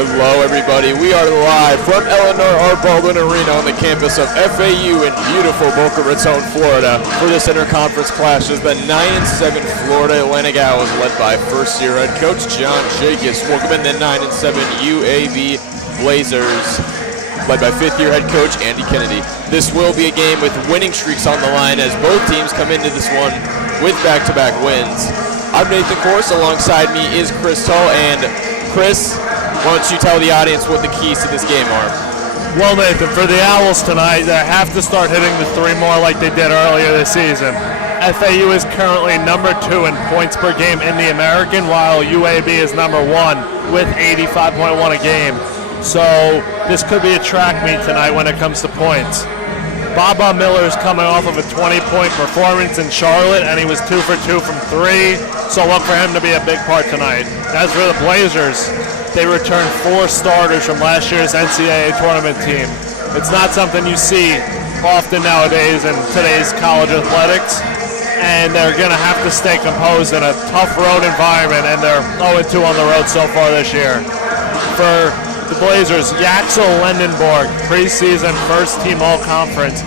Hello, everybody. We are live from Eleanor R. Baldwin Arena on the campus of FAU in beautiful Boca Raton, Florida, for this interconference clash as the 9-7 Florida Atlantic Owls, led by first-year head coach John Jacobs, welcome in the 9-7 UAB Blazers, led by fifth-year head coach Andy Kennedy. This will be a game with winning streaks on the line as both teams come into this one with back-to-back wins. I'm Nathan Korst. Alongside me is Chris Talt. And Chris, why don't you tell the audience what the keys to this game are? Well, Nathan, for the Owls tonight, they have to start hitting the three more like they did earlier this season. FAU is currently number 2 in points per game in the American, while UAB is number 1 with 85.1 a game. So this could be a track meet tonight when it comes to points. Baba Miller is coming off of a 20-point performance in Charlotte, and he was 2 for 2 from 3, so look for him to be a big part tonight. As for the Blazers, they returned 4 starters from last year's NCAA tournament team. It's not something you see often nowadays in today's college athletics, and they're going to have to stay composed in a tough road environment, and they're 0-2 on the road so far this year. For the Blazers, Yaxel Lendenborg, preseason first-team all-conference,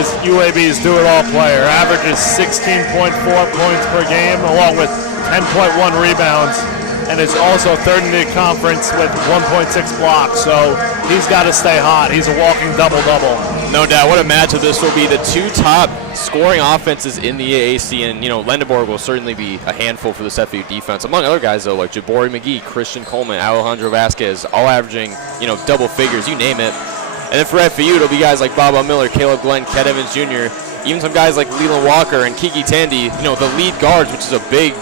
is UAB's do-it-all player. Averages 16.4 points per game, along with 10.1 rebounds, and is also third in the conference with 1.6 blocks. So he's got to stay hot. He's a walking double-double. No doubt. What a matchup this will be. The 2 top scoring offenses in the AAC, and Lendenborg will certainly be a handful for this FAU defense. Among other guys, though, like Jabari McGee, Christian Coleman, Alejandro Vasquez, all averaging double figures, you name it. And then for FAU, it'll be guys like Baba Miller, Caleb Glenn, Ket Evans Jr., even some guys like Leland Walker and Kiki Tandy, the lead guards, which is a big,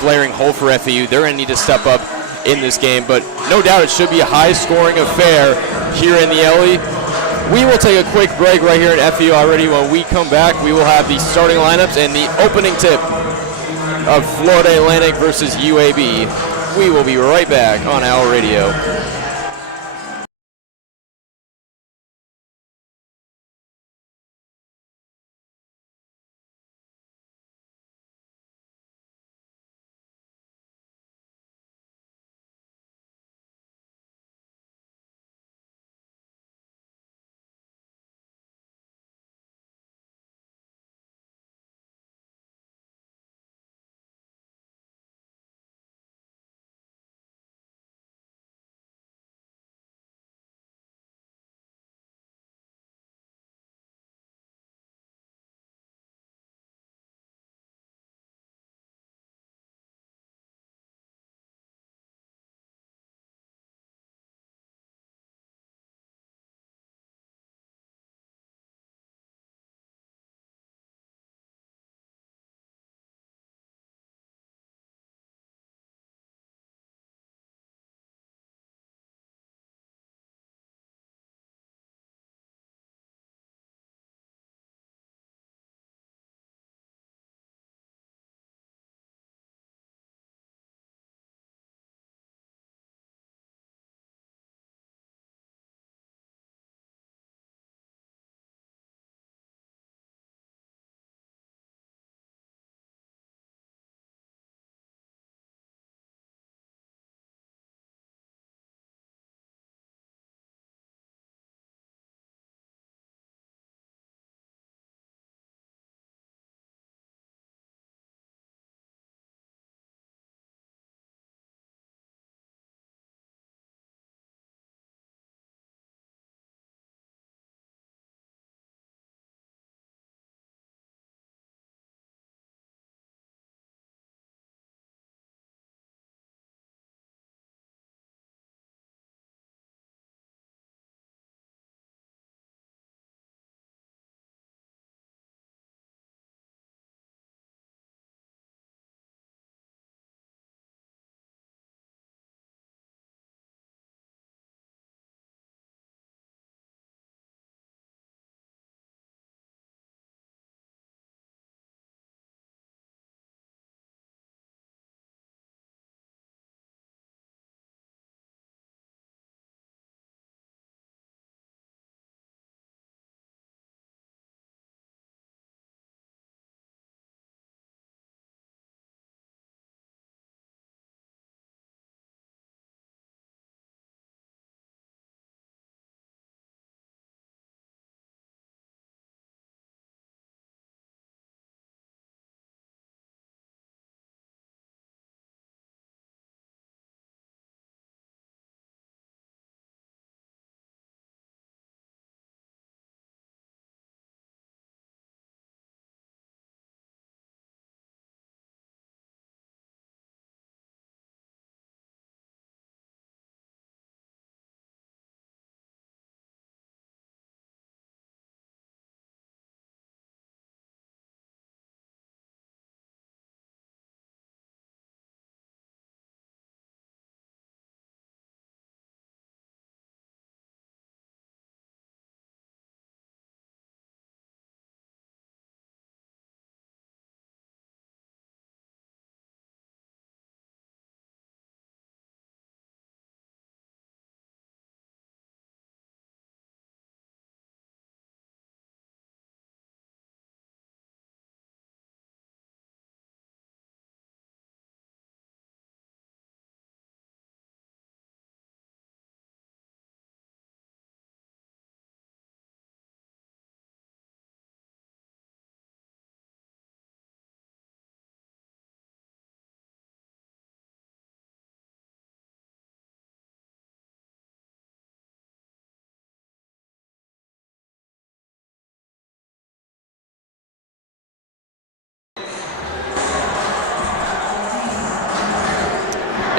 glaring hole for FAU. They're going to need to step up in this game, but no doubt it should be a high-scoring affair here in the Ellie. We will take a quick break right here at FAU already. When we come back, we will have the starting lineups and the opening tip of Florida Atlantic versus UAB. We will be right back on Owl Radio.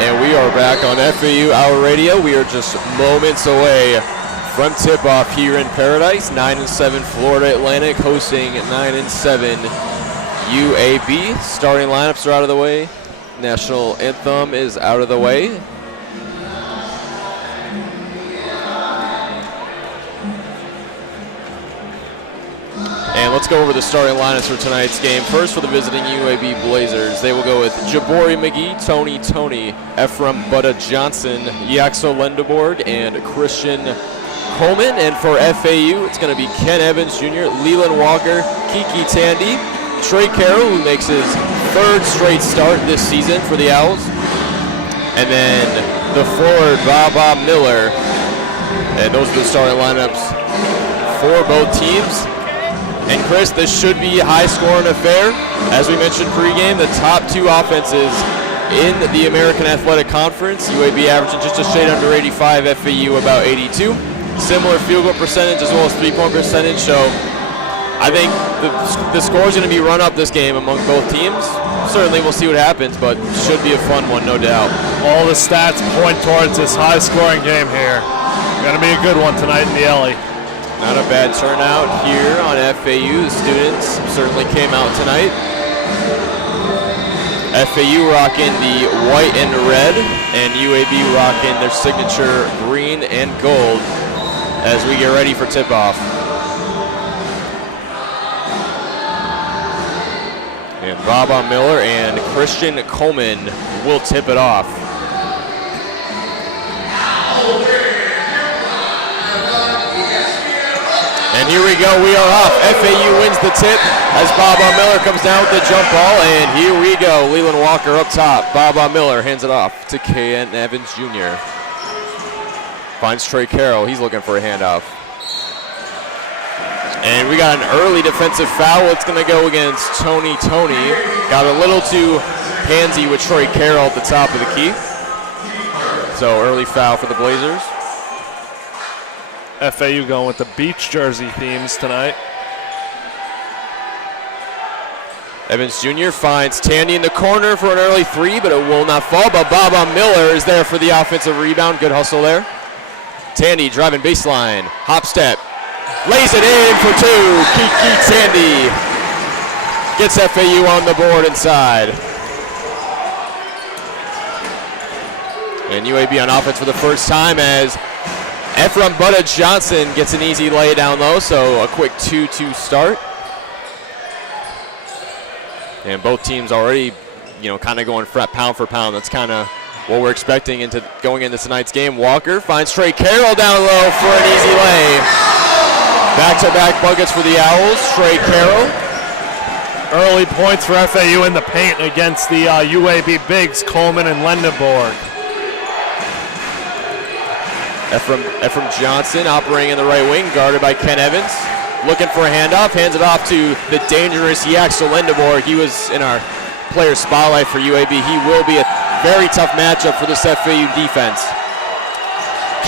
And we are back on FAU Hour Radio. We are just moments away from tip-off here in Paradise. 9-7 Florida Atlantic hosting 9-7 UAB. Starting lineups are out of the way. National anthem is out of the way. And let's go over the starting lineups for tonight's game. First, for the visiting UAB Blazers, they will go with Jabori McGee, Tony, Ephraim Butta Johnson, Yaxo Lendeborg, and Christian Coleman. And for FAU, it's going to be Ken Evans Jr., Leland Walker, Kiki Tandy, Trey Carroll, who makes his third straight start this season for the Owls, and then the forward Baba Miller. And those are the starting lineups for both teams. And Chris, this should be a high-scoring affair. As we mentioned pregame, the top two offenses in the American Athletic Conference, UAB averaging just a shade under 85, FAU about 82. Similar field goal percentage as well as three-point percentage. So I think the score is going to be run up this game among both teams. Certainly we'll see what happens, but should be a fun one, no doubt. All the stats point towards this high-scoring game here. Going to be a good one tonight in the Ellie. Not a bad turnout here on FAU. The students certainly came out tonight. FAU rocking the white and red, and UAB rocking their signature green and gold as we get ready for tip-off. And Baba Miller and Christian Coleman will tip it off. And here we go, we are off. FAU wins the tip as Baba Miller comes down with the jump ball, and here we go. Leland Walker up top. Baba Miller hands it off to Ken Evans Jr. Finds Trey Carroll, he's looking for a handoff. And we got an early defensive foul. It's gonna go against Tony. Got a little too handsy with Trey Carroll at the top of the key. So early foul for the Blazers. FAU going with the beach jersey themes tonight. Evans Jr. finds Tandy in the corner for an early three, but it will not fall. But Baba Miller is there for the offensive rebound. Good hustle there. Tandy driving baseline, hop step, lays it in for two. Kiki Tandy gets FAU on the board inside. And UAB on offense for the first time as Ephraim Butta Johnson gets an easy lay down low, so a quick 2-2 start. And both teams already, kind of going pound for pound. That's kind of what we're expecting going into tonight's game. Walker finds Trey Carroll down low for an easy lay. Back-to-back buckets for the Owls. Trey Carroll. Early points for FAU in the paint against the UAB bigs, Coleman and Lendeborg. Ephraim Johnson operating in the right wing, guarded by Ken Evans. Looking for a handoff, hands it off to the dangerous Yaxo Lendeborg. He was in our player spotlight for UAB. He will be a very tough matchup for this FAU defense.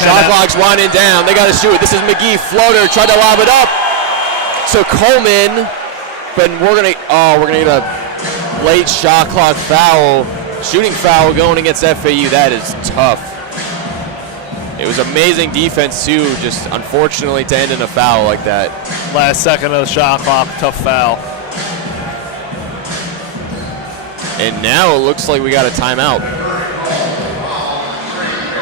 Shot clock's winding down. They got to shoot it. This is McGee, floater, tried to lob it up to Coleman, but we're gonna get a late shot clock foul, shooting foul going against FAU. That is tough. It was amazing defense too, just unfortunately to end in a foul like that. Last second of the shot clock, tough foul. And now it looks like we got a timeout.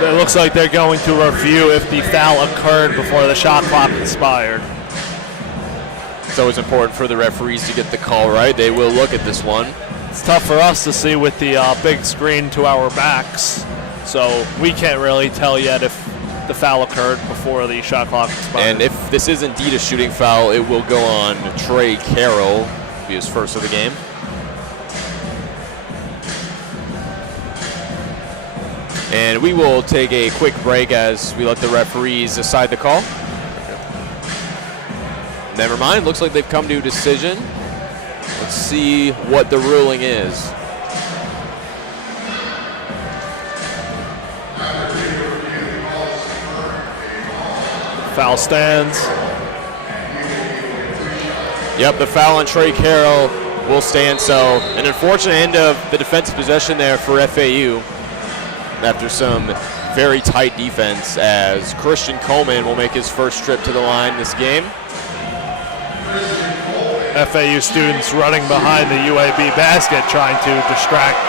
It looks like they're going to review if the foul occurred before the shot clock expired. It's always important for the referees to get the call right. They will look at this one. It's tough for us to see with the big screen to our backs, so we can't really tell yet if the foul occurred before the shot clock expired. And if this is indeed a shooting foul, it will go on Trey Carroll, be his first of the game. And we will take a quick break as we let the referees decide the call. Never mind, looks like they've come to a decision. Let's see what the ruling is. Foul stands. Yep, the foul on Trey Carroll will stand. So an unfortunate end of the defensive possession there for FAU. after some very tight defense, as Christian Coleman will make his first trip to the line this game. FAU students running behind the UAB basket trying to distract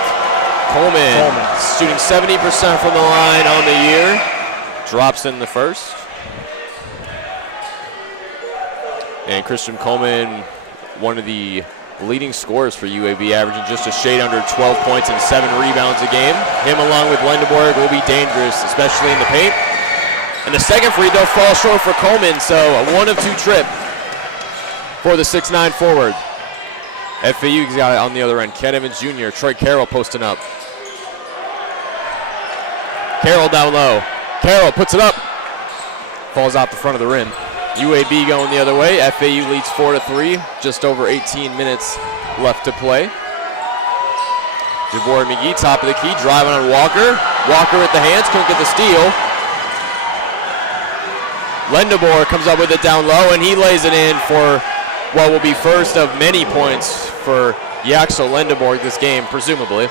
Coleman. Shooting 70% from the line on the year. Drops in the first. And Christian Coleman, one of the leading scorers for UAB, averaging just a shade under 12 points and 7 rebounds a game. Him along with Lendeborg will be dangerous, especially in the paint. And the second free throw falls short for Coleman, so a 1 of 2 trip for the 6'9" forward. FAU's got it on the other end. Ken Evans Jr., Troy Carroll posting up. Carroll down low. Carroll puts it up. Falls out the front of the rim. UAB going the other way. FAU leads 4-3. Just over 18 minutes left to play. Jabori McGee, top of the key, driving on Walker. Walker with the hands, couldn't get the steal. Lendebor comes up with it down low, and he lays it in for what will be first of many points for Yaxel Lendeborg this game, presumably.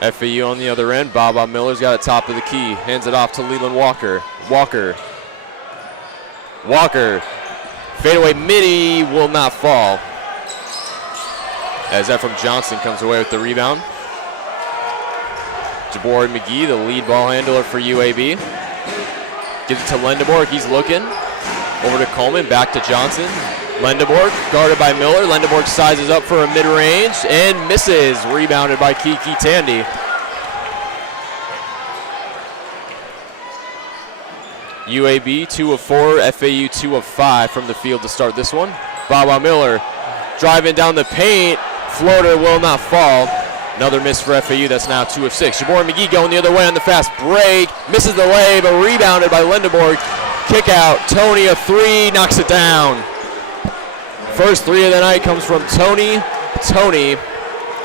FAU on the other end. Bob Miller's got it top of the key. Hands it off to Leland Walker. Walker. Fadeaway midi will not fall, as Ephraim Johnson comes away with the rebound. Jabori McGee, the lead ball handler for UAB. Gives it to Lendeborg. He's looking. Over to Coleman. Back to Johnson. Lendeborg guarded by Miller. Lendeborg sizes up for a mid-range and misses. Rebounded by Kiki Tandy. UAB 2 of 4, FAU 2 of 5 from the field to start this one. Baba Miller driving down the paint. Floater will not fall. Another miss for FAU. That's now 2 of 6. Jabori McGee going the other way on the fast break. Misses the lay, but rebounded by Lendeborg. Kick out. Tony, a 3, knocks it down. First 3 of the night comes from Tony. Tony,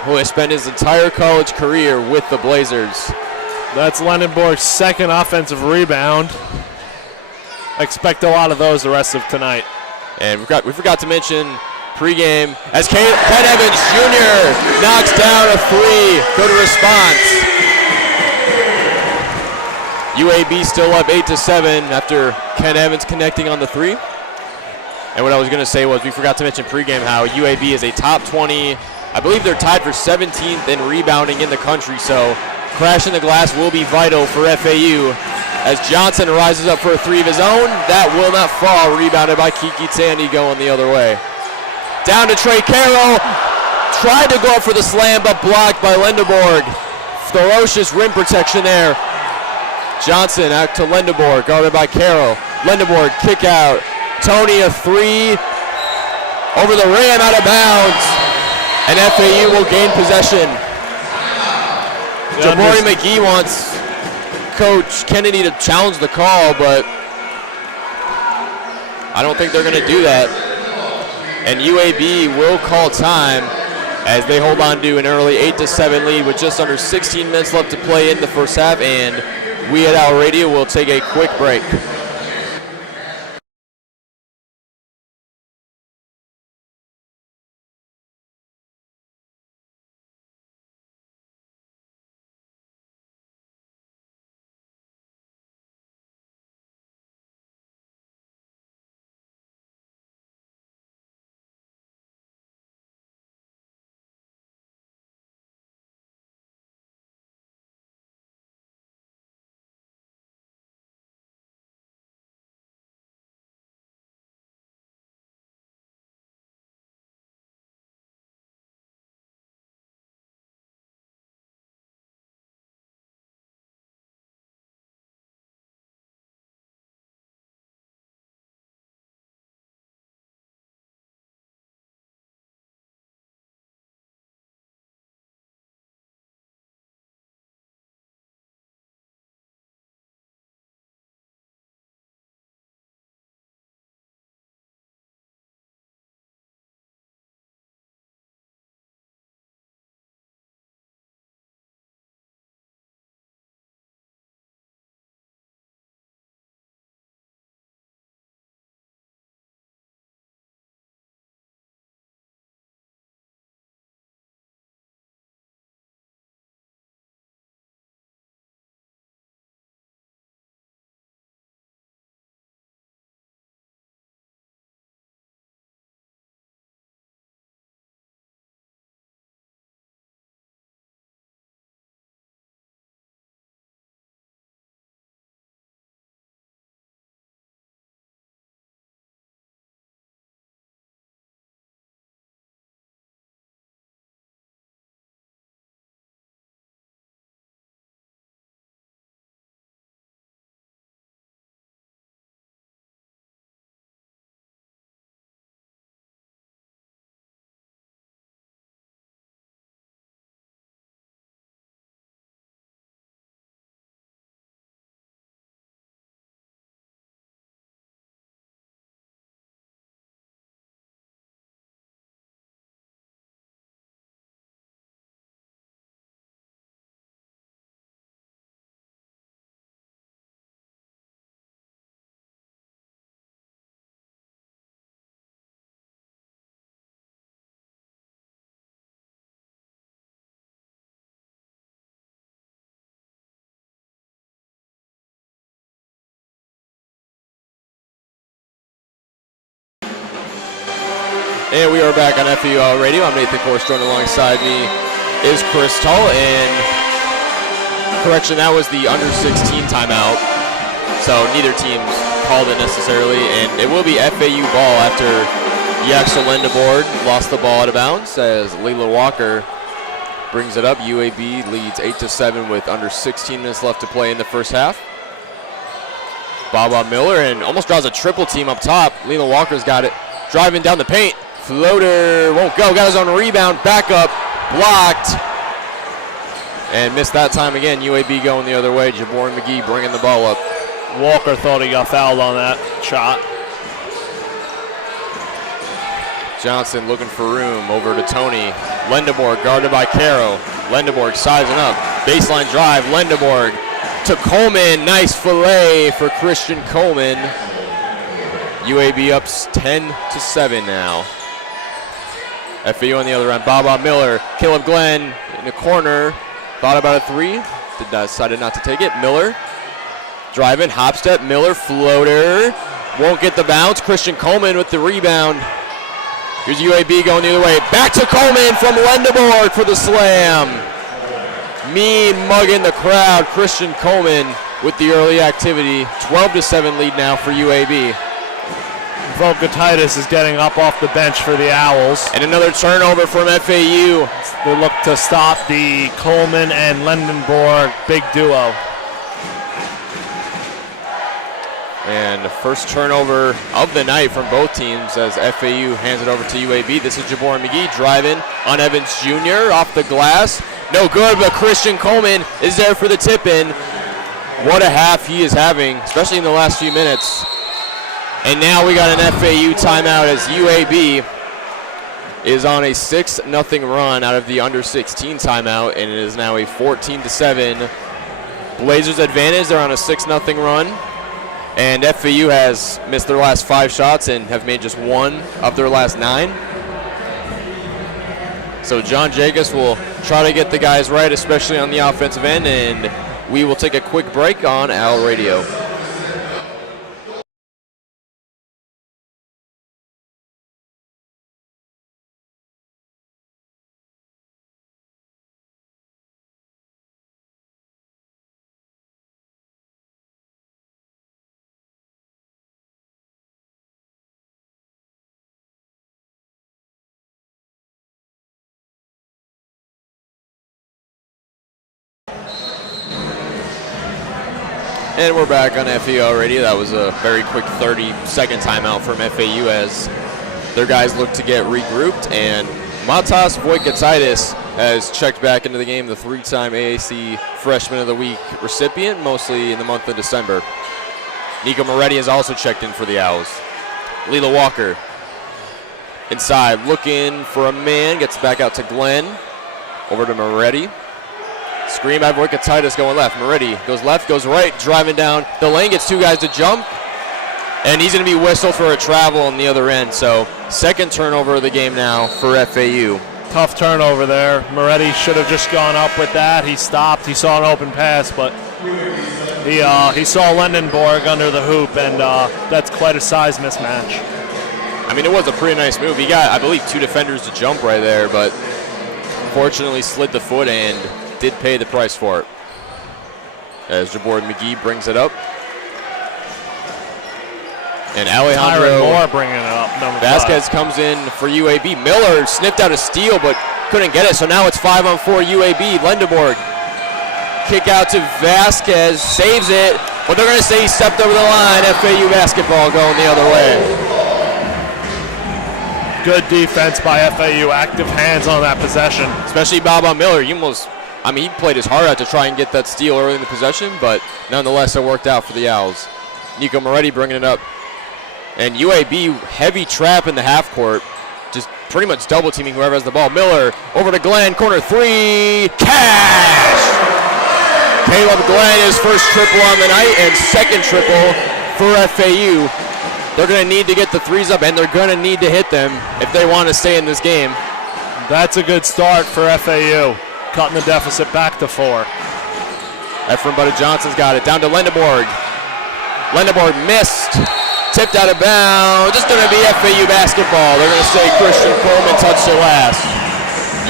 who has spent his entire college career with the Blazers. That's Lendeborg's second offensive rebound. Expect a lot of those the rest of tonight. And we forgot to mention pregame as Ken Evans Jr. knocks down a 3. Good response. UAB still up 8-7 after Ken Evans connecting on the 3. And what I was going to say was we forgot to mention pregame how UAB is a top 20. I believe they're tied for 17th in rebounding in the country, so crashing the glass will be vital for FAU. As Johnson rises up for a 3 of his own, that will not fall. Rebounded by Kiki Tandy going the other way. Down to Trey Carroll. Tried to go up for the slam, but blocked by Lendeborg. Ferocious rim protection there. Johnson out to Lendeborg, guarded by Carroll. Lendeborg kick out. Tony, a 3. Over the rim, out of bounds. And FAU will gain possession. Jabori McGee wants Coach Kennedy to challenge the call, but I don't think they're going to do that. And UAB will call time as they hold on to an early 8-7 lead with just under 16 minutes left to play in the first half. And we at Owl Radio will take a quick break. And we are back on FAU Radio. I'm Nathan Korst. Joined alongside me is Chris Talt. And correction, that was the under 16 timeout. So neither team called it necessarily. And it will be FAU ball after Yaxel Lendebourg lost the ball out of bounds as Leland Walker brings it up. UAB leads 8-7 with under 16 minutes left to play in the first half. Baba Miller and almost draws a triple team up top. Leland Walker's got it. Driving down the paint. Floater won't go. Got his own rebound. Back up. Blocked. And missed that time again. UAB going the other way. Jabori McGee bringing the ball up. Walker thought he got fouled on that shot. Johnson looking for room. Over to Tony. Lendebourg guarded by Caro. Lendebourg sizing up. Baseline drive. Lendebourg to Coleman. Nice fillet for Christian Coleman. UAB up 10-7 now. FAU on the other end. Baba Miller. Caleb Glenn in the corner. Thought about a three. Decided not to take it. Miller driving. Hop step. Miller floater. Won't get the bounce. Christian Coleman with the rebound. Here's UAB going the other way. Back to Coleman from Lendebourg for the slam. Mean mugging the crowd. Christian Coleman with the early activity. 12-7 lead now for UAB. Volkatitis is getting up off the bench for the Owls. And another turnover from FAU. They look to stop the Coleman and Lendebourg big duo. And the first turnover of the night from both teams as FAU hands it over to UAB. This is Jabori McGee driving on Evans Jr. off the glass. No good, but Christian Coleman is there for the tip-in. What a half he is having, especially in the last few minutes. And now we got an FAU timeout as UAB is on a 6-0 run out of the under 16 timeout, and it is now a 14-7 Blazers advantage. They're on a 6-0 run. And FAU has missed their last 5 shots and have made just 1 of their last 9. So John Jacobs will try to get the guys right, especially on the offensive end, and we will take a quick break on Owl Radio. And we're back on FAU Radio. That was a very quick 30-second timeout from FAU as their guys look to get regrouped. And Matas Voikataitis has checked back into the game, the 3-time AAC Freshman of the Week recipient, mostly in the month of December. Nico Moretti has also checked in for the Owls. Leela Walker inside, looking for a man, gets back out to Glenn. Over to Moretti. Screen by Voikataitis going left. Moretti goes left, goes right, driving down the lane, gets 2 guys to jump, and he's going to be whistled for a travel on the other end. So second turnover of the game now for FAU. Tough turnover there. Moretti should have just gone up with that. He stopped. He saw an open pass, but he saw Lendebourg under the hoop, and that's quite a size mismatch. I mean, it was a pretty nice move. He got, I believe, 2 defenders to jump right there, but unfortunately slid the foot and did pay the price for it. As Jabori McGee brings it up. And Alejandro Moore bringing it up. Vasquez comes in for UAB. Miller sniffed out a steal but couldn't get it, so now it's 5-on-4 UAB. Lendebourg kick out to Vasquez, saves it, but they're going to say he stepped over the line. FAU basketball going the other way. Good defense by FAU, active hands on that possession. Especially Baba Miller. He played his heart out to try and get that steal early in the possession, but nonetheless it worked out for the Owls. Nico Moretti bringing it up. And UAB heavy trap in the half court, just pretty much double teaming whoever has the ball. Miller over to Glenn, corner 3, cash! Caleb Glenn, his first triple on the night and second triple for FAU. They're going to need to get the threes up, and they're going to need to hit them if they want to stay in this game. That's a good start for FAU, cutting the deficit back to 4. Ephraim Butter Johnson's got it, down to Lendebourg. Lendebourg missed. tipped out of bounds. It's going to be FAU basketball. They're going to say Christian Coleman touched it last.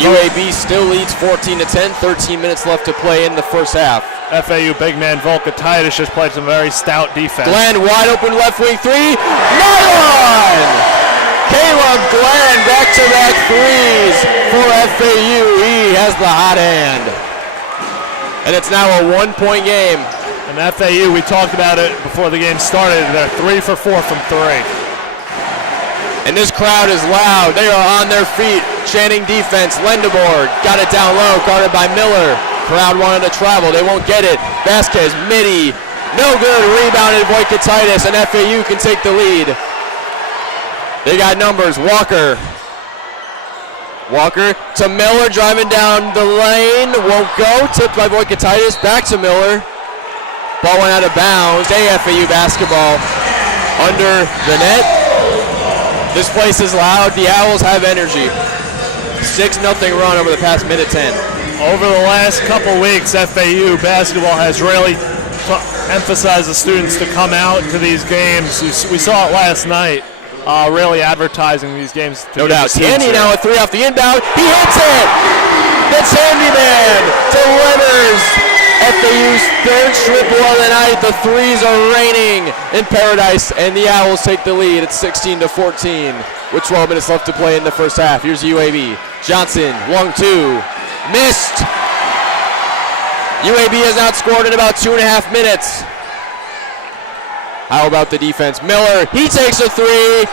UAB still leads 14-10, 13 minutes left to play in the first half. FAU big man Volka Titus just played some very stout defense. Glenn wide open left wing three. Not on! Caleb Glenn back-to-back threes for FAU. He has the hot hand. And it's now a 1-point game. And FAU, we talked about it before the game started, they're 3 for 4 from 3. And this crowd is loud. They are on their feet, chanting defense. Lendebourg got it down low, guarded by Miller. Crowd wanted to travel. They won't get it. Vasquez, midi. No good. Rebounded Voikatitis, and FAU can take the lead. They got numbers. Walker to Miller, driving down the lane. Won't go. Tipped by Voikatitis. Back to Miller. Ball went out of bounds. FAU basketball under the net. This place is loud. The Owls have energy. 6-0 run over the past minute 10. Over the last couple weeks, FAU basketball has really emphasized the students to come out to these games. We saw it last night, really advertising these games. No doubt. Tandy now a three off the inbound. He hits it! The Tandy man delivers. FAU's third triple of the night. The threes are raining in paradise, and the Owls take the lead. It's 16-14 with 12 minutes left to play in the first half. Here's UAB. Johnson, long two. Missed. UAB has not scored in about 2.5 minutes. How about the defense? Miller, he takes a three.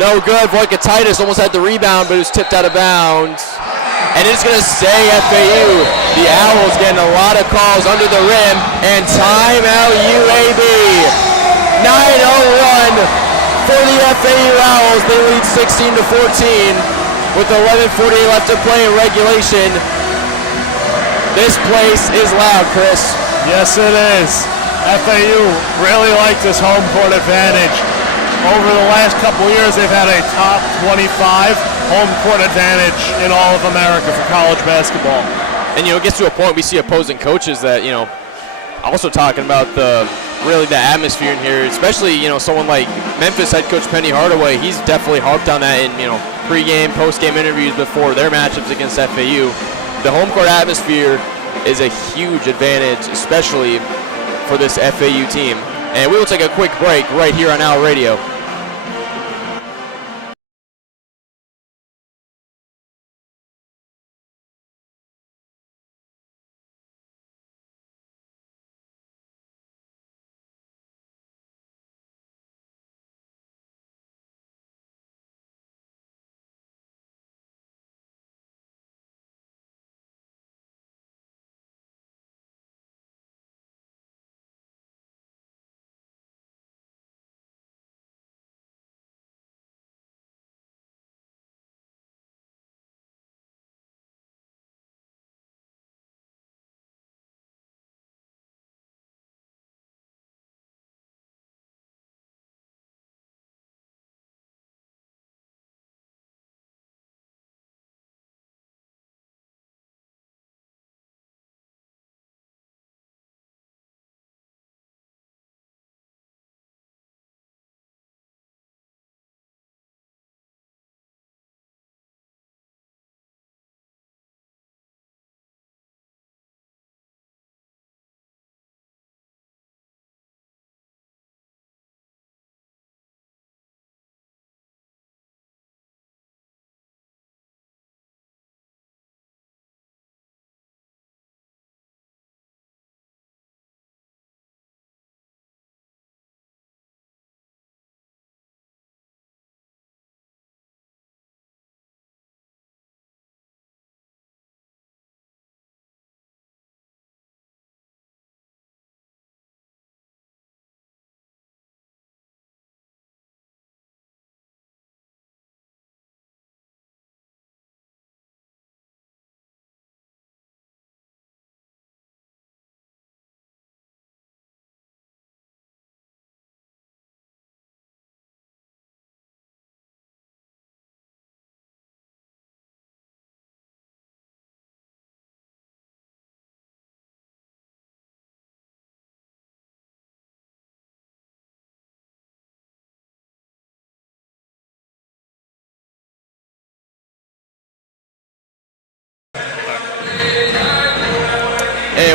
No good. Voikatitis almost had the rebound, but it was tipped out of bounds. And it's going to stay FAU. The Owls getting a lot of calls under the rim. And timeout UAB. 9-0 run for the FAU Owls. They lead 16-14 with 11:48 left to play in regulation. This place is loud, Chris. Yes, it is. FAU really likes this home court advantage. Over the last couple of years, they've had a top 25 home court advantage in all of America for college basketball. And, it gets to a point we see opposing coaches that, also talking about the atmosphere in here, especially, someone like Memphis head coach Penny Hardaway. He's definitely harped on that in, pre-game, post-game interviews before their matchups against FAU. The home court atmosphere is a huge advantage, especially for this FAU team. And we will take a quick break right here on Owl Radio.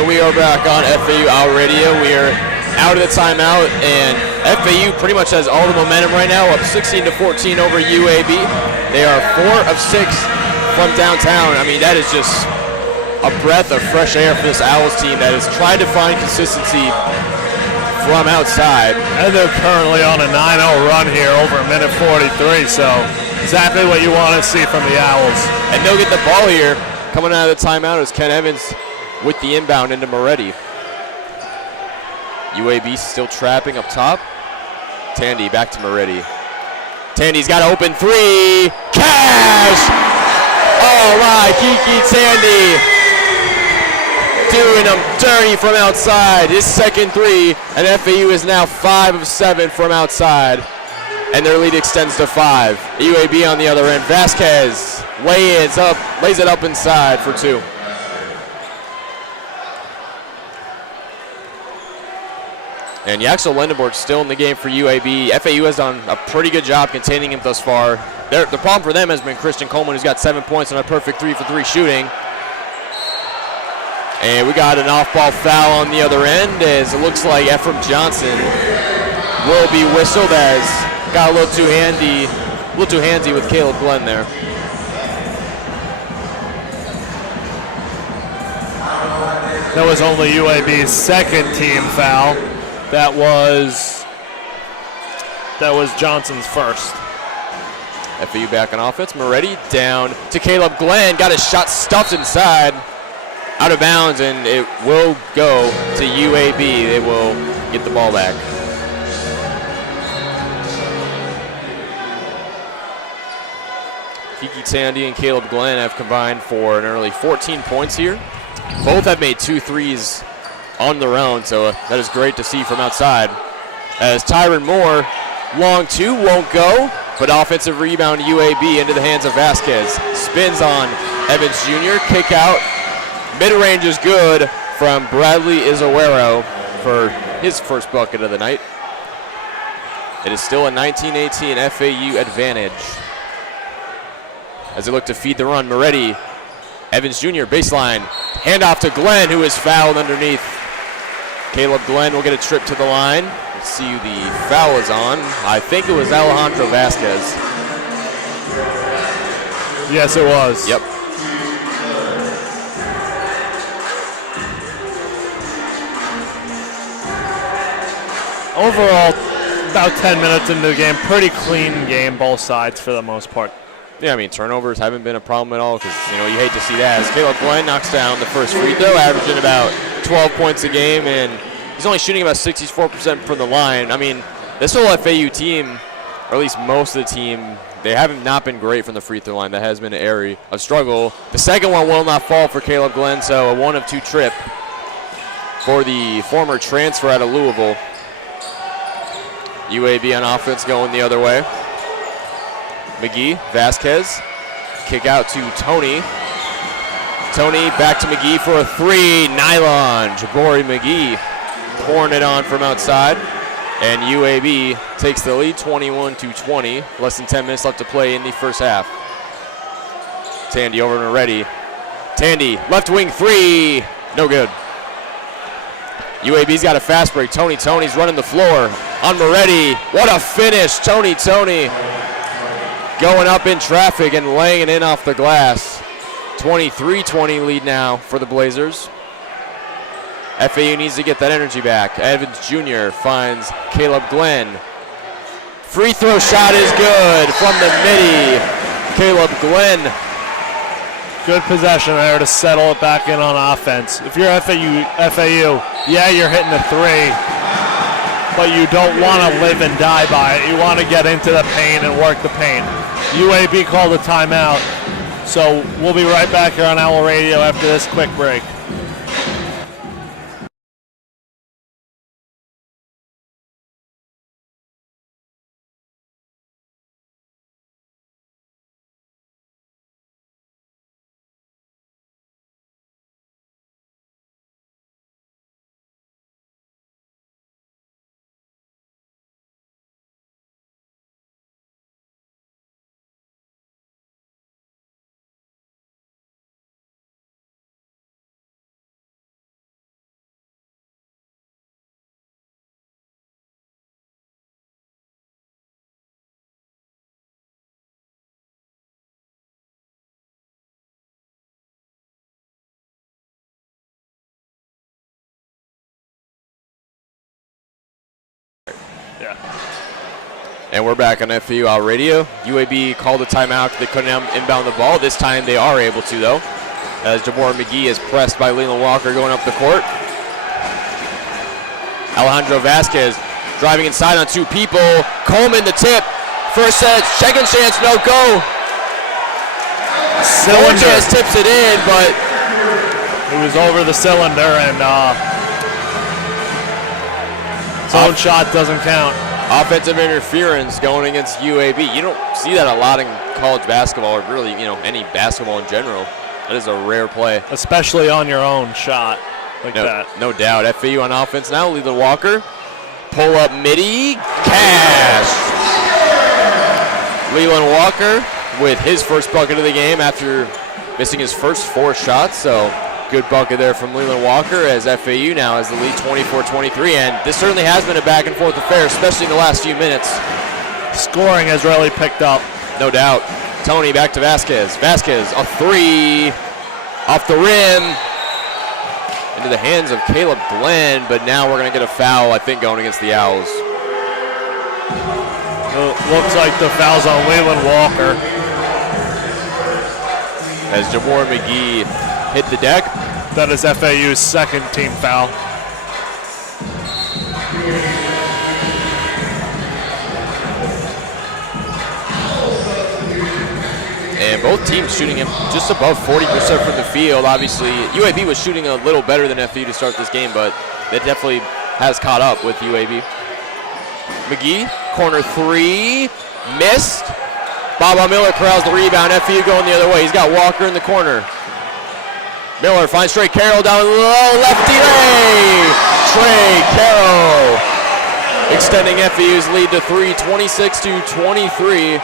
And we are back on FAU Out Radio. We are out of the timeout, and FAU pretty much has all the momentum right now, up 16-14 over UAB. They are 4 of 6 from downtown. I mean, that is just a breath of fresh air for this Owls team that has tried to find consistency from outside. And they're currently on a 9-0 run here, over a minute 43, so exactly what you want to see from the Owls. And they'll get the ball here. Coming out of the timeout is Ken Evans with the inbound into Moretti. UAB still trapping up top. Tandy back to Moretti. Tandy's got an open 3. Cash! Oh my, Kiki Tandy doing them dirty from outside. His second 3, and FAU is now 5 of 7 from outside. And their lead extends to 5. UAB on the other end. Vasquez lays it up inside for 2. And Yaxel Lendeborg still in the game for UAB. FAU has done a pretty good job containing him thus far. The problem for them has been Christian Coleman, who's got 7 points on a perfect 3-for-3 shooting. And we got an off-ball foul on the other end, as it looks like Ephraim Johnson will be whistled, as got a little too handsy with Caleb Glenn there. That was only UAB's second team foul. That was Johnson's first. FAU back on offense. Moretti down to Caleb Glenn. Got his shot stuffed inside. Out of bounds, and it will go to UAB. They will get the ball back. Kiki Tandy and Caleb Glenn have combined for an early 14 points here. Both have made 2 threes on their own, so that is great to see from outside. As Tyron Moore, long 2 won't go, but offensive rebound UAB into the hands of Vasquez. Spins on Evans Jr., kick out. Mid-range is good from Bradley Izaguero for his first bucket of the night. It is still a 19-18 FAU advantage. As they look to feed the run, Moretti, Evans Jr. baseline, handoff to Glenn, who is fouled underneath. Caleb Glenn will get a trip to the line. Let's see who the foul is on. I think it was Alejandro Vasquez. Yes, it was. Yep. Overall, about 10 minutes into the game, pretty clean game, both sides for the most part. Yeah, I mean, turnovers haven't been a problem at all, because, you hate to see that. As Caleb Glenn knocks down the first free throw, averaging about 12 points a game, and he's only shooting about 64% from the line. I mean, this whole FAU team, or at least most of the team, they haven't not been great from the free throw line. That has been an area of struggle. The second one will not fall for Caleb Glenn, so a 1 of 2 trip for the former transfer out of Louisville. UAB on offense going the other way. McGee, Vasquez, kick out to Tony. Tony back to McGee for a 3. Nylon, Jabari McGee pouring it on from outside. And UAB takes the lead 21-20. Less than 10 minutes left to play in the first half. Tandy over to Moretti. Tandy, left wing 3. No good. UAB's got a fast break. Tony's running the floor on Moretti. What a finish. Tony going up in traffic and laying it in off the glass. 23-20 lead now for the Blazers. FAU needs to get that energy back. Evans Jr. finds Caleb Glenn. Free throw shot is good from the midi. Caleb Glenn. Good possession there to settle it back in on offense. If you're FAU, yeah, you're hitting the 3, but you don't want to live and die by it. You want to get into the paint and work the paint. UAB called a timeout, so we'll be right back here on Owl Radio after this quick break. And we're back on FAU Radio. UAB called a timeout because they couldn't inbound the ball. This time they are able to, though, as Jabor McGee is pressed by Leland Walker going up the court. Alejandro Vasquez driving inside on two people. Coleman the tip. First set, second chance, no go. Sanchez tips it in, but he was over the cylinder, and his own shot doesn't count. Offensive interference going against UAB. You don't see that a lot in college basketball, or really, any basketball in general. That is a rare play. Especially on your own shot like that. No doubt. FAU on offense now. Leland Walker. Pull up midi. Cash. Leland Walker with his first bucket of the game after missing his first 4 shots. So good bucket there from Leland Walker as FAU now has the lead 24-23. And this certainly has been a back and forth affair, especially in the last few minutes. Scoring has really picked up. No doubt. Tony back to Vasquez. Vasquez, a 3 off the rim into the hands of Caleb Glenn, but now we're going to get a foul, I think, going against the Owls. Looks like the foul's on Leland Walker. As Jabor McGee hit the deck. That is FAU's second team foul. And both teams shooting him just above 40% from the field. Obviously, UAB was shooting a little better than FAU to start this game, but that definitely has caught up with UAB. McGee, corner 3, missed. Baba Miller corrals the rebound. FAU going the other way. He's got Walker in the corner. Miller finds Trey Carroll down low, lefty lay. Trey Carroll extending FAU's lead to 3, 26-23.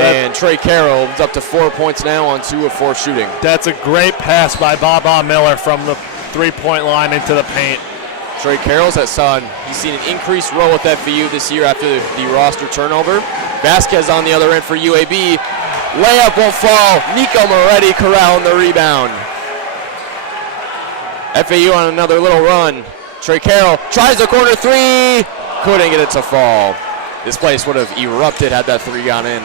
And Trey Carroll is up to 4 points now on 2 of 4 shooting. That's a great pass by Baba Miller from the three-point line into the paint. Trey Carroll's he's seen an increased role with FAU this year after the roster turnover. Vasquez on the other end for UAB. Layup won't fall. Nico Moretti corralling the rebound. FAU on another little run. Trey Carroll tries the corner 3. Couldn't get it to fall. This place would have erupted had that 3 gone in.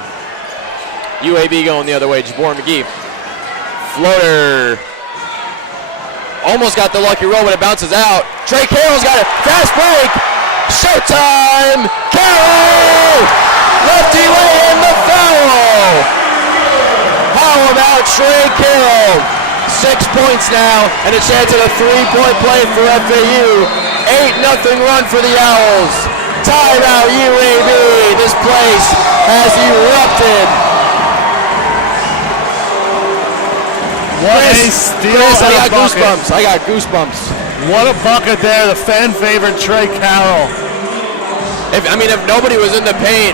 UAB going the other way. Jabor McGee. Floater. Almost got the lucky roll, but it bounces out. Trey Carroll's got it. Fast break. Showtime. Carroll. Lefty way in the foul. How about Trey Carroll? 6 points now, and a chance at a 3-point play for FAU. 8-0 run for the Owls. Timeout UAB. This place has erupted. What a steal! I got goosebumps. I got goosebumps. What a bucket there, the fan favorite Trey Carroll. If nobody was in the paint,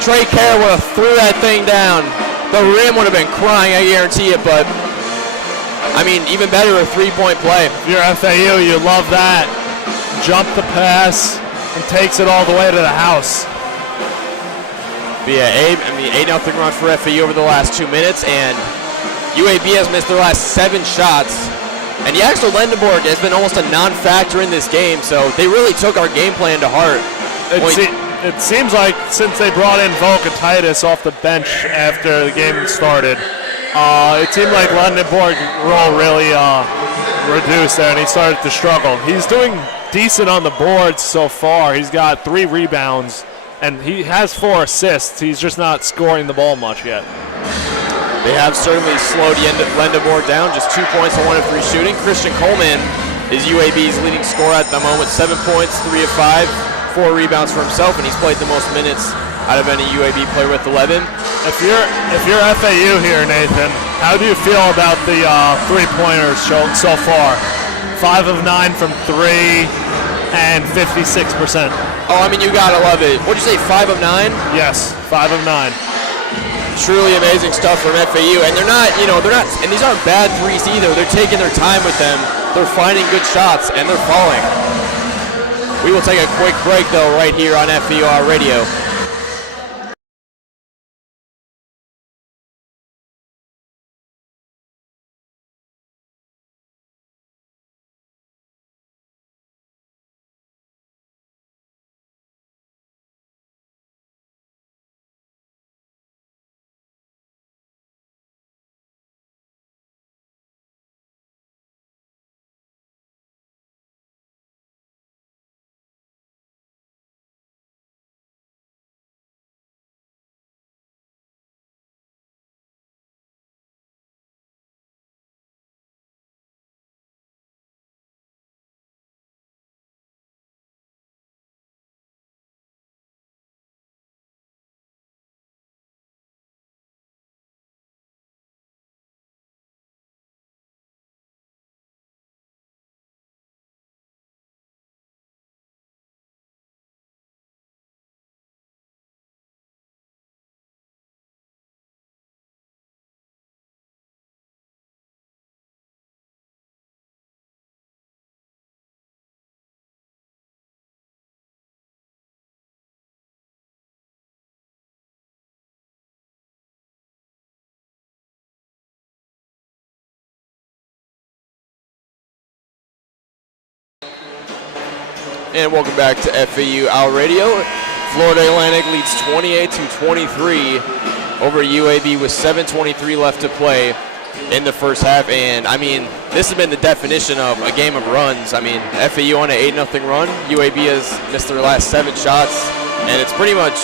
Trey Carroll would have threw that thing down. The rim would have been crying, I guarantee it. But even better, a 3-point play. If you're FAU, you love that. Jump the pass and takes it all the way to the house. But yeah, 8-0 run for FAU over the last 2 minutes, and UAB has missed their last 7 shots. And Yaxter Lendenborg has been almost a non-factor in this game, so they really took our game plan to heart. It seems like since they brought in Volkatitis off the bench after the game started, it seemed like Lendenborg's role really reduced there, and he started to struggle. He's doing decent on the boards so far. He's got 3 rebounds, and he has 4 assists. He's just not scoring the ball much yet. They have certainly slowed Lendenborg down, just 2 points on 1 of 3 shooting. Christian Coleman is UAB's leading scorer at the moment, 7 points, 3 of 5, 4 rebounds for himself, and he's played the most minutes out of any UAB player with 11. If you're FAU here, Nathan, how do you feel about the 3-pointers so far? 5 of 9 from 3 and 56%. Oh, you gotta love it. What'd you say, 5 of 9? Yes, 5 of 9. Truly amazing stuff from FAU, and they're not, and these aren't bad threes either. They're taking their time with them. They're finding good shots, and they're falling. We will take a quick break, though, right here on FAU Radio. And welcome back to FAU Owl Radio. Florida Atlantic leads 28-23 over UAB with 7:23 left to play in the first half. And, I mean, this has been the definition of a game of runs. I mean, FAU on an 8-0 run. UAB has missed their last 7 shots. And it's pretty much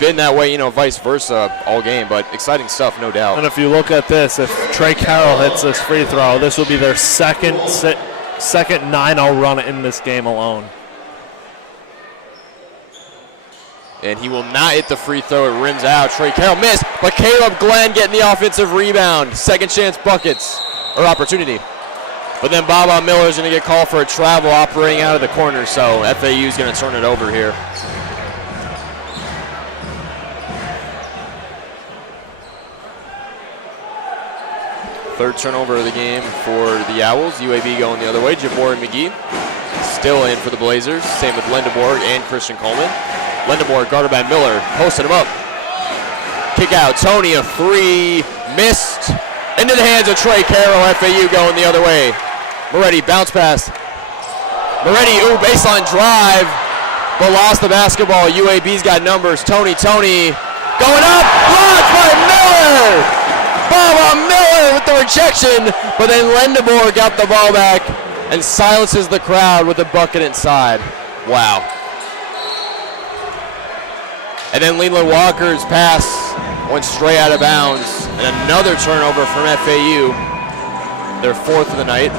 been that way, vice versa all game. But exciting stuff, no doubt. And if you look at this, if Trey Carroll hits this free throw, this will be their second 9-0 run in this game alone. And he will not hit the free throw. It rims out. Trey Carroll missed, but Caleb Glenn getting the offensive rebound. Second chance buckets, or opportunity. But then Baba Miller is going to get called for a travel operating out of the corner, so FAU is going to turn it over here. Third turnover of the game for the Owls. UAB going the other way. Jabori McGee still in for the Blazers. Same with Lindenborg and Christian Coleman. Lindenborg guarded by Miller, posted him up. Kick out, Tony, a 3, missed. Into the hands of Trey Carroll, FAU going the other way. Moretti, bounce pass. Moretti, baseline drive, but lost the basketball. UAB's got numbers. Tony, going up, blocked by Miller. Baba Miller with the rejection, but then Lindenborg got the ball back and silences the crowd with a bucket inside. Wow. And then Leland Walker's pass went straight out of bounds. And another turnover from FAU. Their 4th of the night.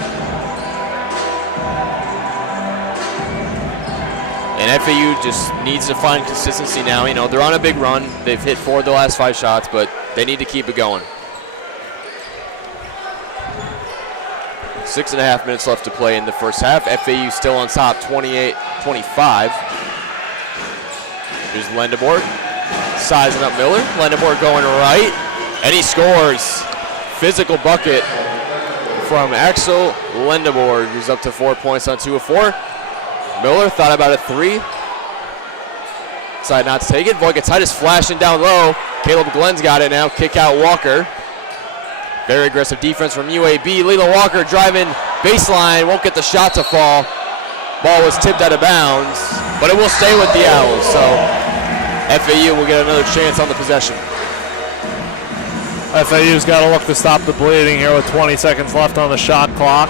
And FAU just needs to find consistency now. They're on a big run. They've hit 4 of the last 5 shots, but they need to keep it going. 6.5 minutes left to play in the first half. FAU still on top, 28-25. Here's Lindenborg, sizing up Miller. Lindenborg going right, and he scores. Physical bucket from Axel Lindenborg, who's up to 4 points on 2 of 4. Miller thought about a 3. Decided not to take it. Voigatitis flashing down low. Caleb Glenn's got it now. Kick out Walker. Very aggressive defense from UAB. Leland Walker driving baseline, won't get the shot to fall. Ball was tipped out of bounds, but it will stay with the Owls, so FAU will get another chance on the possession. FAU's got to look to stop the bleeding here with 20 seconds left on the shot clock.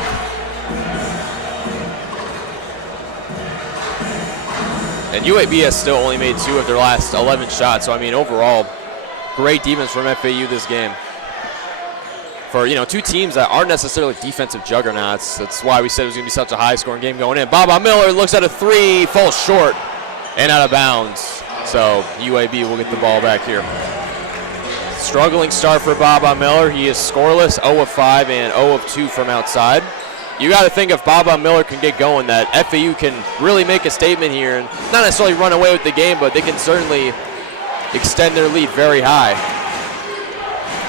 And UAB has still only made 2 of their last 11 shots, so overall, great defense from FAU this game. For 2 teams that aren't necessarily defensive juggernauts. That's why we said it was going to be such a high-scoring game going in. Baba Miller looks at a 3, falls short, and out of bounds. So UAB will get the ball back here. Struggling start for Baba Miller. He is scoreless, 0 of 5 and 0 of 2 from outside. You got to think if Baba Miller can get going, that FAU can really make a statement here and not necessarily run away with the game, but they can certainly extend their lead very high.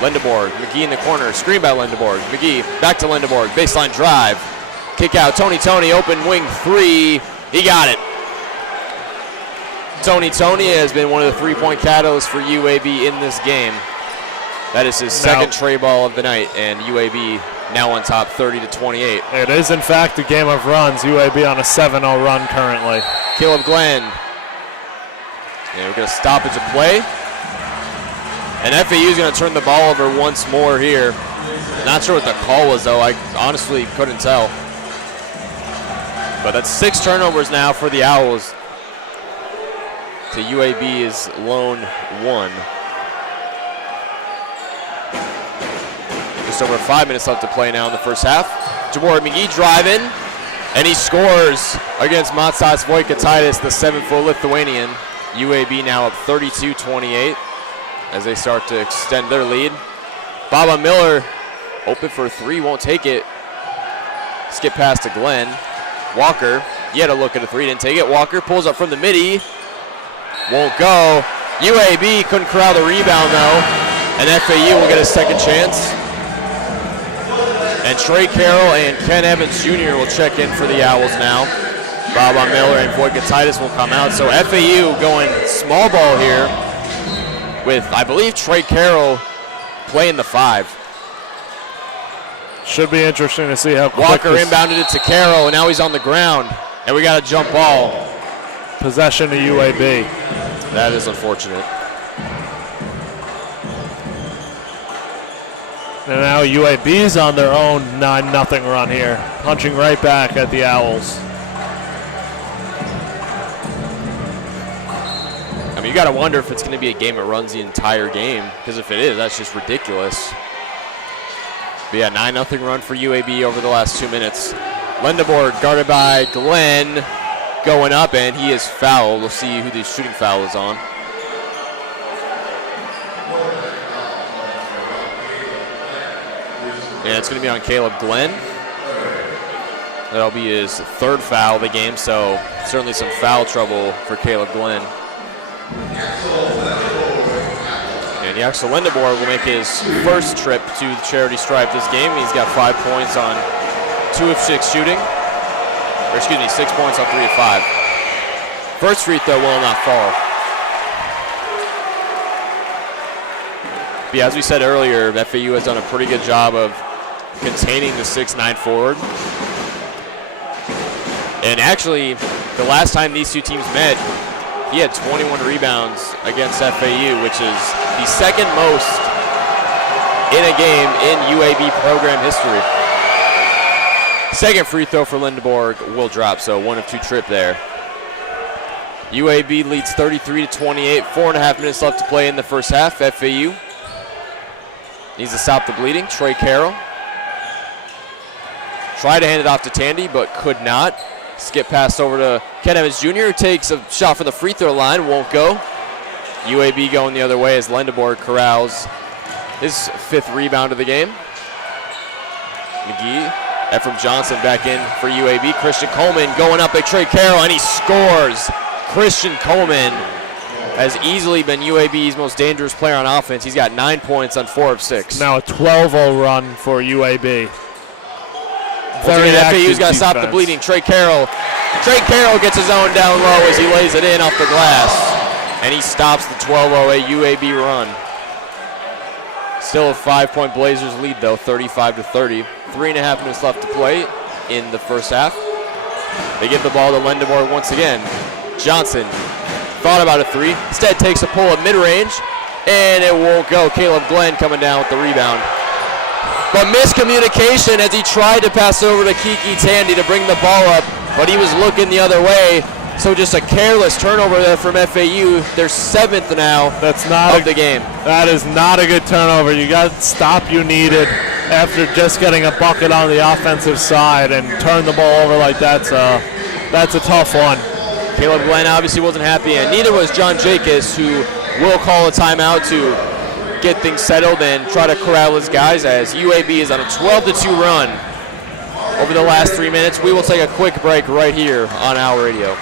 Lindenborg, McGee in the corner, screen by Lindenborg. McGee back to Lindenborg, baseline drive. Kick out, Tony, open wing 3. He got it. Tony has been one of the 3-point catalysts for UAB in this game. That is his second tray ball of the night, and UAB now on top 30-28. It is, in fact, a game of runs. UAB on a 7-0 run currently. Caleb Glenn. And we're going to stoppage of play. And FAU is going to turn the ball over once more here. Not sure what the call was, though. I honestly couldn't tell. But that's 6 turnovers now for the Owls to UAB's lone 1. Just over 5 minutes left to play now in the first half. Jabori McGee driving, and he scores against Matsas Voikataitis, the 7-foot Lithuanian. UAB now up 32-28. As they start to extend their lead. Baba Miller open for a 3, won't take it. Skip pass to Glenn. Walker, he had a look at a 3, didn't take it. Walker pulls up from the midi. Won't go. UAB couldn't corral the rebound though. And FAU will get a second chance. And Trey Carroll and Ken Evans Jr. will check in for the Owls now. Baba Miller and Voikataitis will come out. So FAU going small ball here, with, I believe, Trey Carroll playing the 5. Should be interesting to see how quick Walker inbounded it to Carroll, and now he's on the ground. And we got a jump ball. Possession to UAB. That is unfortunate. And now UAB's on their own 9-0 run here, punching right back at the Owls. I mean, you got to wonder if it's going to be a game that runs the entire game, because if it is, that's just ridiculous. But yeah, 9-0 run for UAB over the last 2 minutes. Lendeborg guarded by Glenn, going up, and he is fouled. We'll see who the shooting foul is on. Yeah, it's going to be on Caleb Glenn. That'll be his 3rd foul of the game, so certainly some foul trouble for Caleb Glenn. And Yaxel Lendeborg will make his first trip to the charity stripe this game. He's got 5 points on 2 of 6 shooting. Or excuse me, 6 points on 3 of 5. First free throw will not fall. But yeah, as we said earlier, FAU has done a pretty good job of containing the 6'9" forward. And actually, the last time these two teams met, he had 21 rebounds against FAU, which is the 2nd most in a game in UAB program history. Second free throw for Lendeborg will drop, so 1 of 2 trip there. UAB leads 33-28, 4.5 minutes left to play in the first half. FAU needs to stop the bleeding. Trey Carroll tried to hand it off to Tandy, but could not. Skip pass over to Ken Evans Jr., who takes a shot from the free throw line, won't go. UAB going the other way as Lendeborg corrals his 5th rebound of the game. McGee, Ephraim Johnson back in for UAB. Christian Coleman going up at Trey Carroll, and he scores. Christian Coleman has easily been UAB's most dangerous player on offense. He's got 9 points on 4 of 6. Now a 12-0 run for UAB. FAU's got to stop the bleeding. Trey Carroll gets his own down low as he lays it in off the glass, and he stops the 12-0 UAB run. Still a 5-point Blazers lead though, 35-30. 3.5 minutes left to play in the first half. They give the ball to Lendeborg once again. Johnson thought about a 3, instead takes a pull at mid-range, and it won't go. Caleb Glenn coming down with the rebound. But miscommunication as he tried to pass over to Kiki Tandy to bring the ball up, but he was looking the other way. So just a careless turnover there from FAU. Their 7th now of the game. That is not a good turnover. You got the stop you needed after just getting a bucket on the offensive side, and turn the ball over like that's a tough one. Caleb Glenn obviously wasn't happy, and neither was John Jacobs, who will call a timeout to get things settled and try to corral his guys as UAB is on a 12-2 run over the last 3 minutes. We will take a quick break right here on Owl Radio.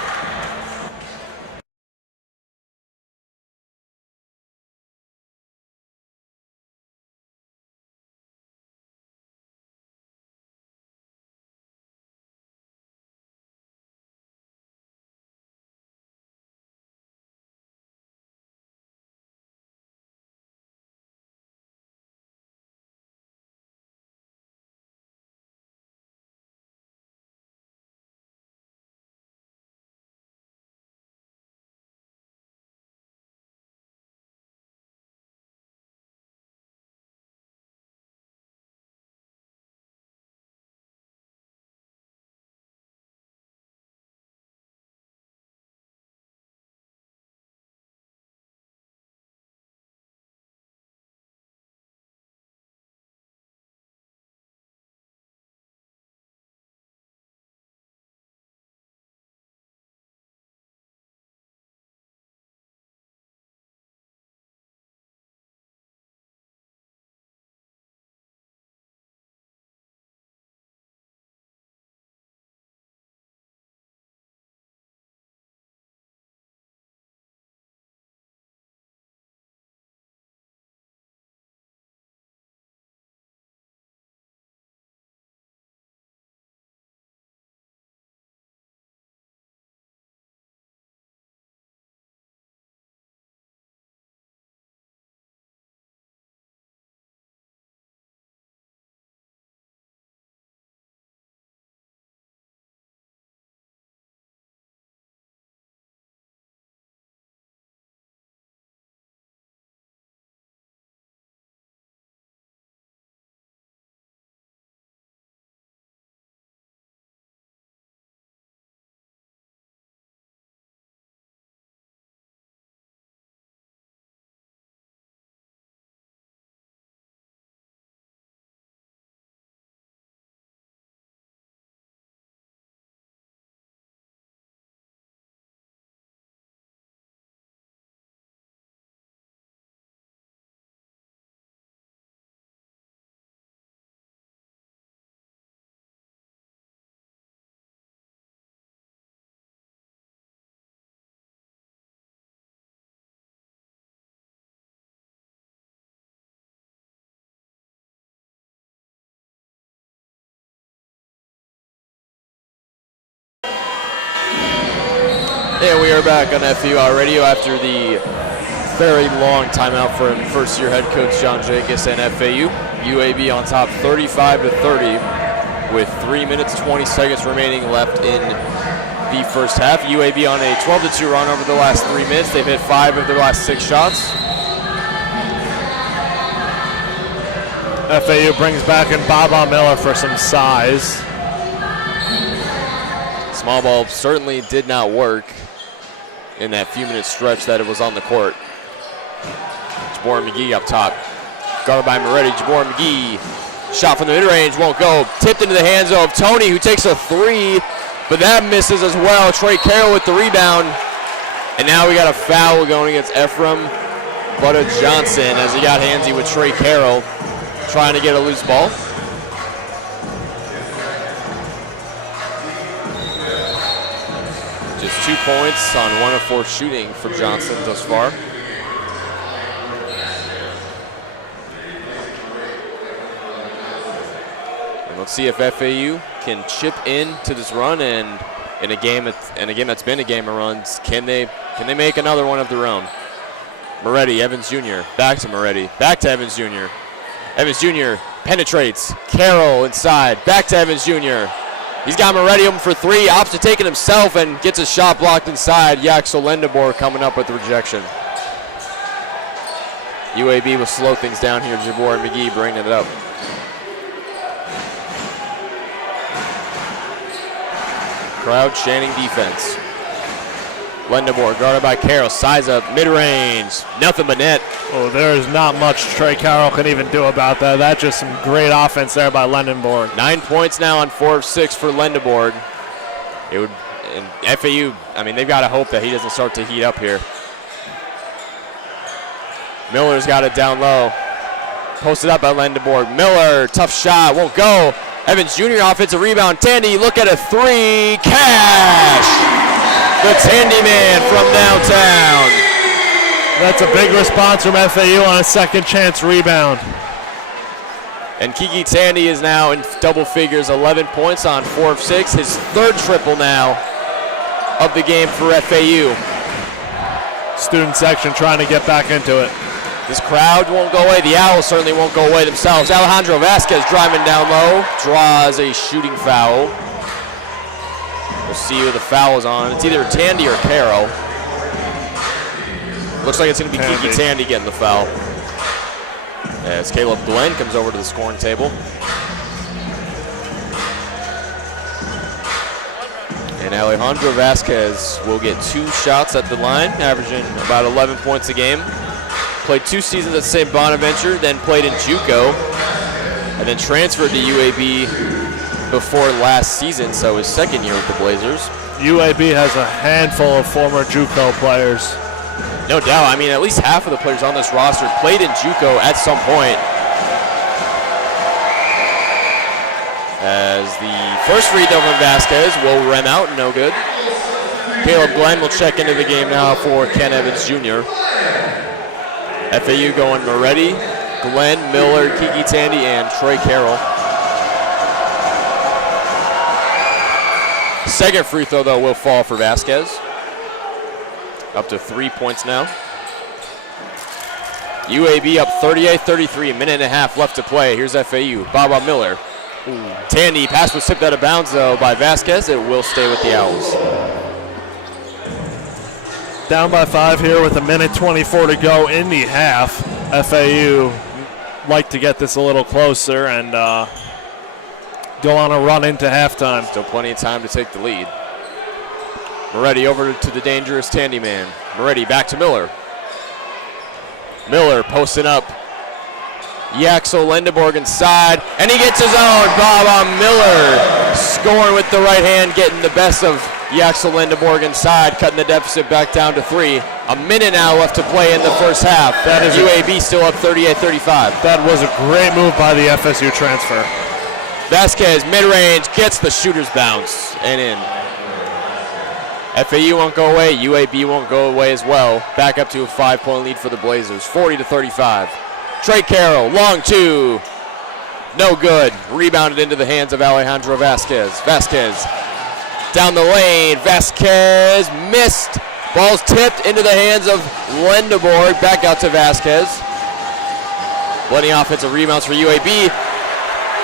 And we are back on FAU Radio after the very long timeout from first-year head coach John Jacobs and FAU. UAB on top 35-30 with 3 minutes 20 seconds remaining left in the first half. UAB on a 12-2 run over the last 3 minutes. They've hit 5 of their last 6 shots. FAU brings back in Baba Miller for some size. Small ball certainly did not work in that few-minute stretch that it was on the court. Jabor McGee up top. Guarded by Moretti. Jabor McGee. Shot from the mid-range won't go. Tipped into the hands of Tony, who takes a 3, but that misses as well. Trey Carroll with the rebound. And now we got a foul going against Ephraim Butta Johnson as he got handsy with Trey Carroll, trying to get a loose ball. Just 2 points on 1 of 4 shooting for Johnson thus far. And let's see if FAU can chip in to this run, and in a game that's been a game of runs, can they make another one of their own? Moretti, Evans Jr. Back to Moretti. Back to Evans Jr. Evans Jr. penetrates. Carroll inside. Back to Evans Jr. He's got Moretti open for 3. Opts to take it himself and gets a shot blocked inside. Yaxel Lendebor coming up with the rejection. UAB will slow things down here. Jabor and McGee bringing it up. Crowd chanting defense. Lendebor guarded by Carroll. Size up, mid-range. Nothing but net. Oh, there is not much Trey Carroll can even do about that. That's just some great offense there by Lendenborg. 9 points now on 4 of 6 for Lendebor. It would, and FAU, I mean, they've got to hope that he doesn't start to heat up here. Miller's got it down low. Posted up by Lendebor. Miller, tough shot, won't go. Evans Jr. offensive rebound. Tandy, look at a 3. Cash! The Tandy man from downtown. That's a big response from FAU on a second chance rebound. And Kiki Tandy is now in double figures, 11 points on 4 of 6. His 3rd triple now of the game for FAU. Student section trying to get back into it. This crowd won't go away. The Owls certainly won't go away themselves. Alejandro Vasquez driving down low, draws a shooting foul. We'll see who the foul is on. It's either Tandy or Carroll. Looks like it's going to be Kiki Tandy getting the foul. As Caleb Glenn comes over to the scoring table. And Alejandro Vasquez will get 2 shots at the line, averaging about 11 points a game. Played 2 seasons at St. Bonaventure, then played in JUCO, and then transferred to UAB before last season, so his 2nd year with the Blazers. UAB has a handful of former JUCO players. No doubt. I mean, at least half of the players on this roster played in JUCO at some point. As the first free throw from Vasquez will rim out, no good. Caleb Glenn will check into the game now for Ken Evans Jr. FAU going Moretti, Glenn, Miller, Kiki Tandy, and Trey Carroll. Second free throw, though, will fall for Vasquez. Up to 3 points now. UAB up 38-33, a minute and a half left to play. Here's FAU, Baba Miller. Tandy, pass was tipped out of bounds, though, by Vasquez. It will stay with the Owls. Down by 5 here with a minute 24 to go in the half. FAU like to get this a little closer and go on a run into halftime. Still plenty of time to take the lead. Moretti over to the dangerous Tandy man. Moretti back to Miller. Miller posting up. Yaxel Lendeborg inside, and he gets his own. Baba Miller scoring with the right hand, getting the best of Yaxel Lendeborg inside, cutting the deficit back down to 3. A minute now left to play in the first half. That is UAB still up 38-35. That was a great move by the FSU transfer. Vasquez, mid-range, gets the shooter's bounce, and in. FAU won't go away. UAB won't go away as well. Back up to a 5-point lead for the Blazers, 40-35. Trey Carroll, long 2. No good. Rebounded into the hands of Alejandro Vasquez. Vasquez Down the lane, Vasquez missed. Ball's tipped into the hands of Lendeborg. Back out to Vasquez. Plenty of offensive rebounds for UAB.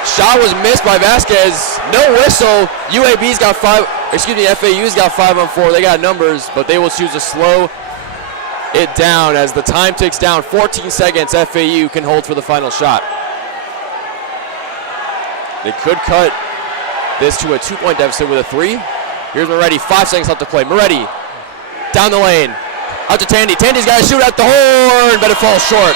Shot was missed by Vasquez. No whistle. FAU's got 5 on 4. They got numbers, but they will choose to slow it down as the time ticks down. 14 seconds. FAU can hold for the final shot. They could cut this to a 2-point deficit with a 3. Here's Moretti. 5 seconds left to play. Moretti down the lane. Out to Tandy. Tandy's got to shoot at the horn, but it falls short.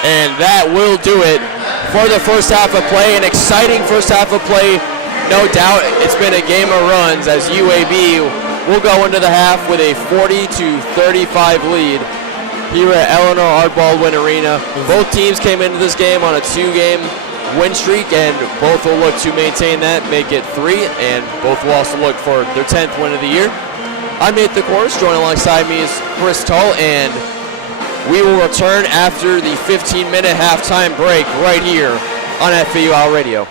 And that will do it for the first half of play. An exciting first half of play, no doubt. It's been a game of runs as UAB will go into the half with a 40-35 lead here at Eleanor R. Baldwin Arena. Both teams came into this game on a 2-game win streak, and both will look to maintain that, make it 3, and both will also look for their 10th win of the year. I'm Nathan Korst, joined alongside me is Chris Talt, and we will return after the 15-minute halftime break right here on FAU Radio.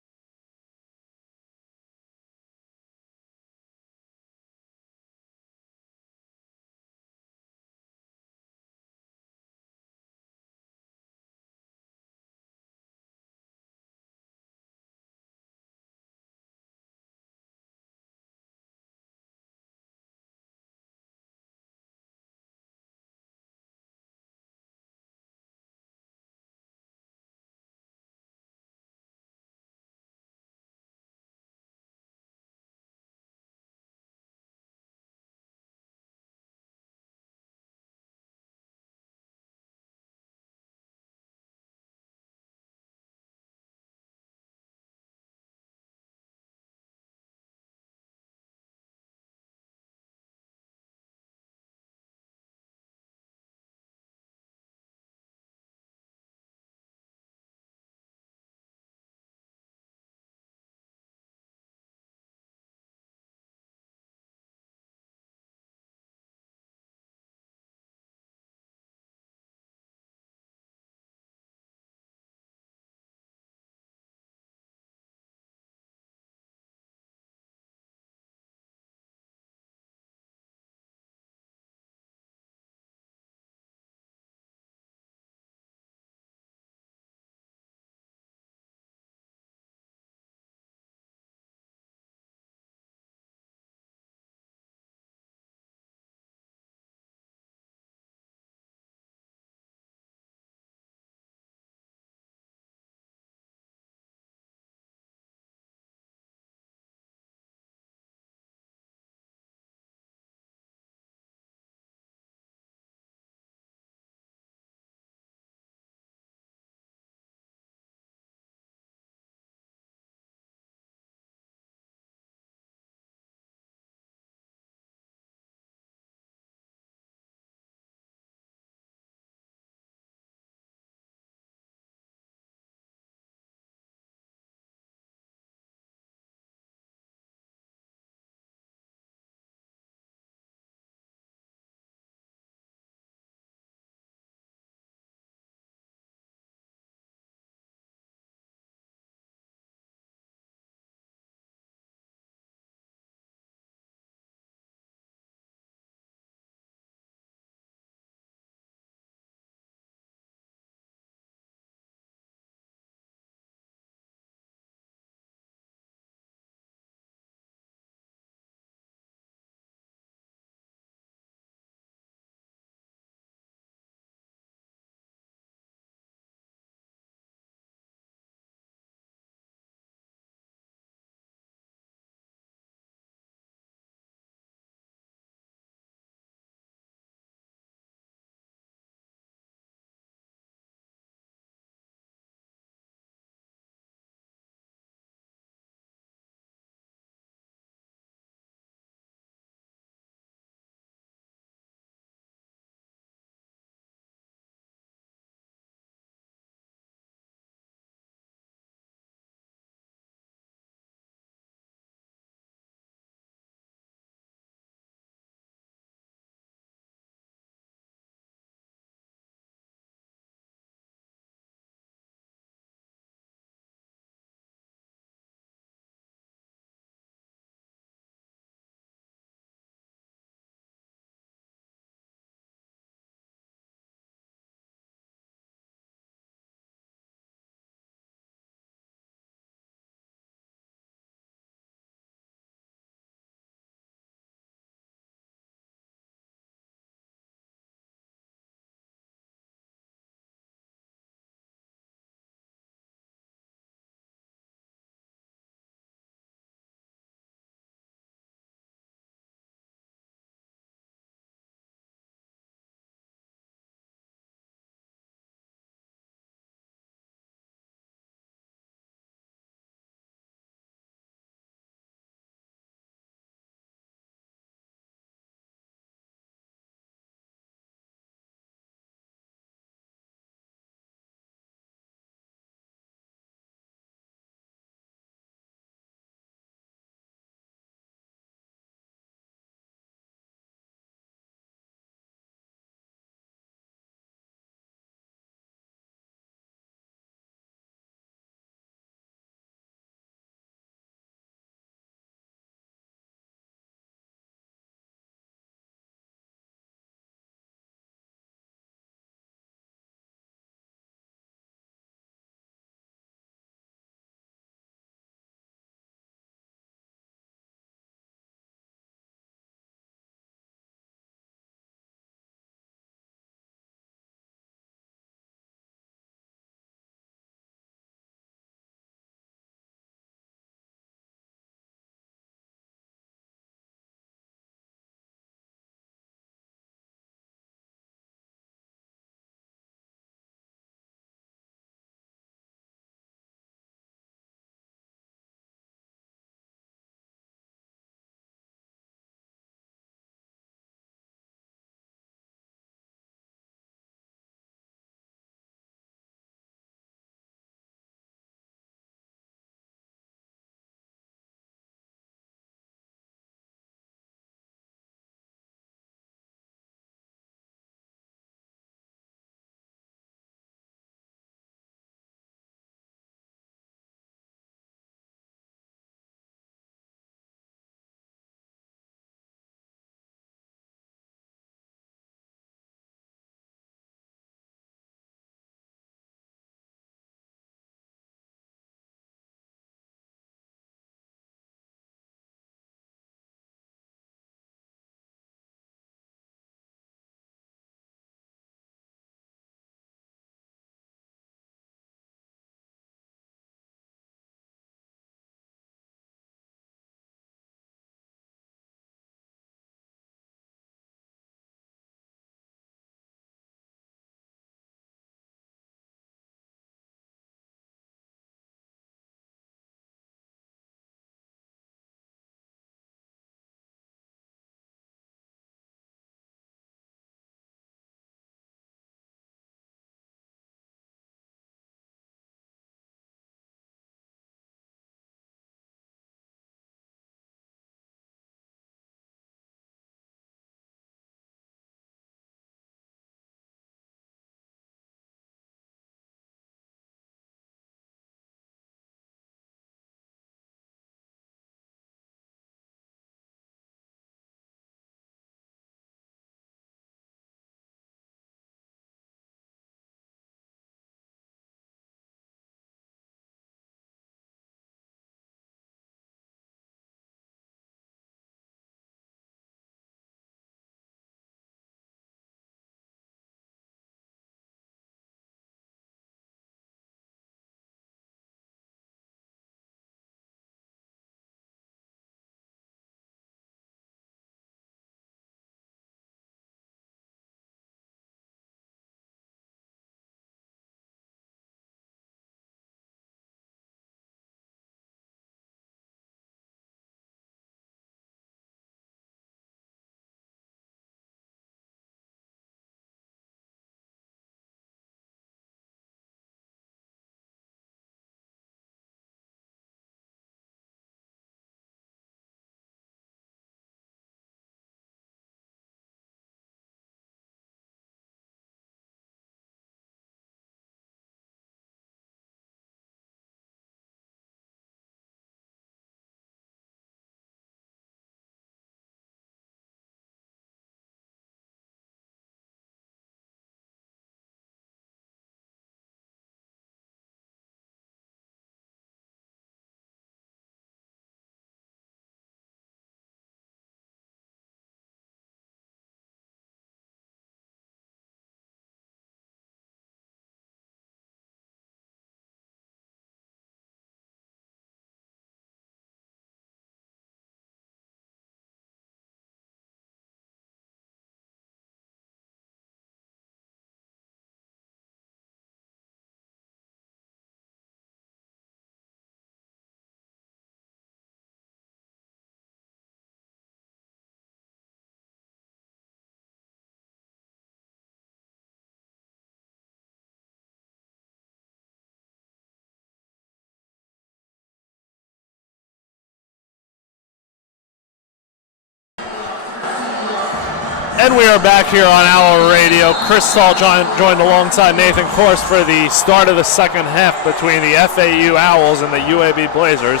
And we are back here on our radio. Chris Talt joined alongside Nathan Korst for the start of the second half between the FAU Owls and the UAB Blazers.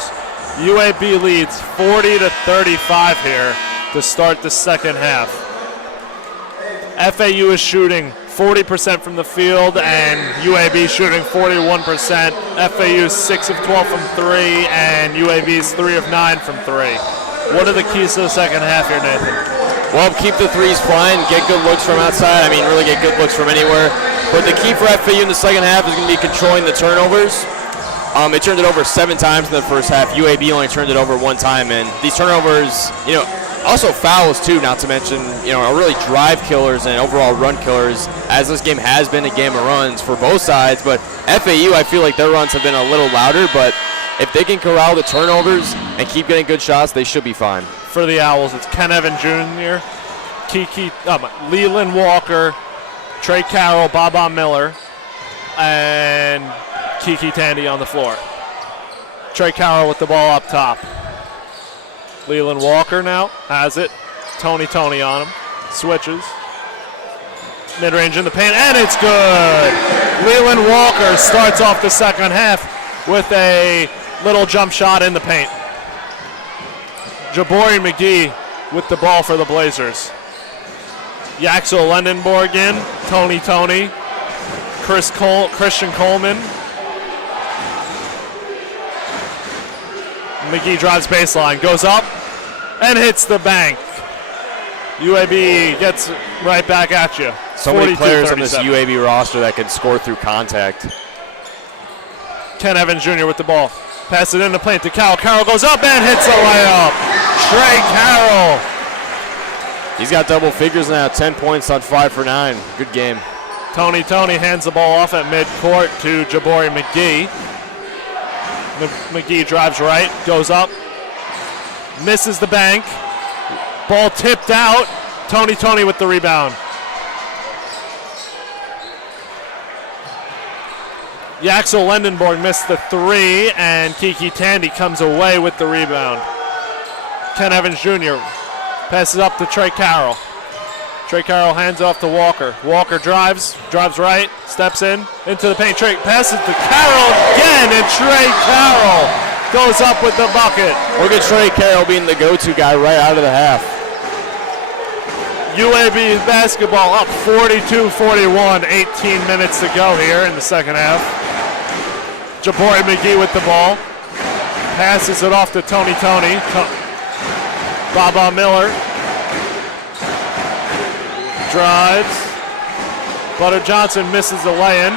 UAB leads 40-35 here to start the second half. FAU is shooting 40% from the field and UAB shooting 41%. FAU is 6 of 12 from 3 and UAB is 3 of 9 from 3. What are the keys to the second half here, Nathan? Well, keep the threes flying, get good looks from outside. I mean, really get good looks from anywhere. But the key for FAU in the second half is going to be controlling the turnovers. They turned it over 7 times in the first half. UAB only turned it over 1 time. And these turnovers, also fouls too, not to mention, are really drive killers and overall run killers, as this game has been a game of runs for both sides. But FAU, I feel like their runs have been a little louder, but if they can corral the turnovers and keep getting good shots, they should be fine. For the Owls, it's Ken Evan Jr., Leland Walker, Trey Carroll, Baba Miller, and Kiki Tandy on the floor. Trey Carroll with the ball up top. Leland Walker now has it. Tony on him. Switches. Mid-range in the paint, and it's good. Leland Walker starts off the second half with a little jump shot in the paint. Jabori McGee with the ball for the Blazers. Yaxel Lendenborg in, Tony, Christian Coleman. McGee drives baseline, goes up, and hits the bank. UAB gets right back at you. So many players on this UAB roster that can score through contact. Ken Evans Jr. with the ball. Passes it in the paint to Carroll. Carroll goes up and hits the layup. Trey Carroll. He's got double figures now, 10 points on 5 for 9. Good game. Tony hands the ball off at midcourt to Jabori McGee. McGee drives right, goes up, misses the bank. Ball tipped out. Tony with the rebound. Yaxel Lendenborg missed the 3, and Kiki Tandy comes away with the rebound. Ken Evans Jr. passes up to Trey Carroll. Trey Carroll hands off to Walker. Walker drives right, steps into the paint. Trey passes to Carroll again, and Trey Carroll goes up with the bucket. Look at Trey Carroll being the go-to guy right out of the half. UAB basketball up 42-41, 18 minutes to go here in the second half. Jabori McGee with the ball. Passes it off to Tony. Baba Miller. Drives. Butter Johnson misses the lay-in.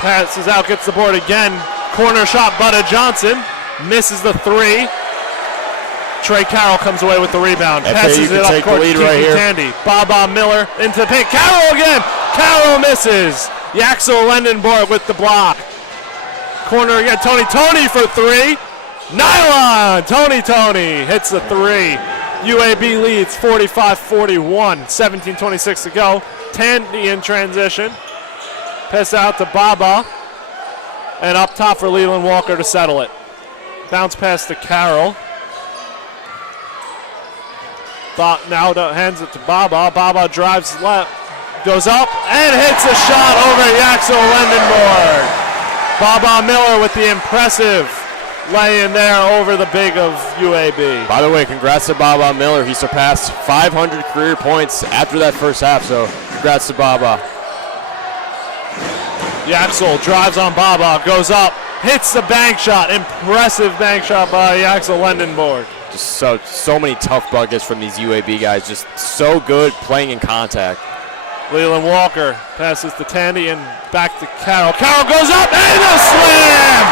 Passes out, gets the board again. Corner shot, Butter Johnson. Misses the 3. Trey Carroll comes away with the rebound. Passes it up court to Kiki Tandy. Baba Miller into the paint. Carroll again. Carroll misses. Yaxel Lendenborg with the block. Corner again. Tony for 3. Nylon. Tony hits the 3. UAB leads 45-41. 17:26 to go. Tandy in transition. Pass out to Baba. And up top for Leland Walker to settle it. Bounce pass to Carroll. Now hands it to Baba. Baba drives left, goes up, and hits a shot over Yaxel Lendenborg. Baba Miller with the impressive lay-in there over the big of UAB. By the way, congrats to Baba Miller. He surpassed 500 career points after that first half, so congrats to Baba. Yaxel drives on Baba, goes up, hits the bank shot. Impressive bank shot by Yaxel Lendenborg. Just so many tough buckets from these UAB guys. Just so good playing in contact. Leland Walker passes to Tandy and back to Carroll. Carroll goes up and a slam!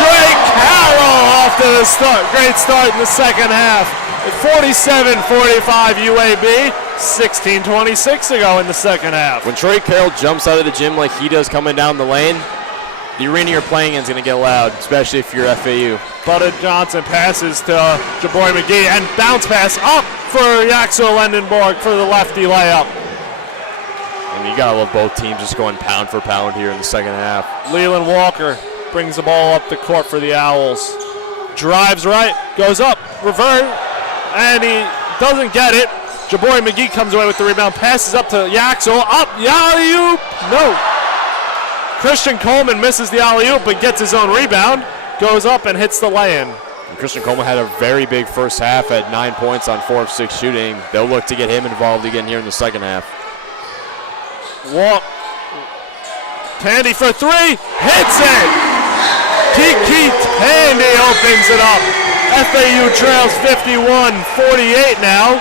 Trey Carroll off to the start. Great start in the second half. 47-45 UAB. 16:26 to go in the second half. When Trey Carroll jumps out of the gym like he does coming down the lane, the arena you're playing in is going to get loud, especially if you're FAU. Butter Johnson passes to Jabori McGee and bounce pass up for Yaxel Lendenborg for the lefty layup. And you got to love both teams just going pound for pound here in the second half. Leland Walker brings the ball up the court for the Owls. Drives right, goes up, revert, and he doesn't get it. Jabari McGee comes away with the rebound, passes up to Yaxel, up, alley-oop, no. Christian Coleman misses the alley-oop but gets his own rebound, goes up and hits the lay-in. And Christian Coleman had a very big first half at 9 points on 4 of 6 shooting. They'll look to get him involved again here in the second half. Tandy for 3, hits it! Kiki Tandy opens it up. FAU trails 51-48 now.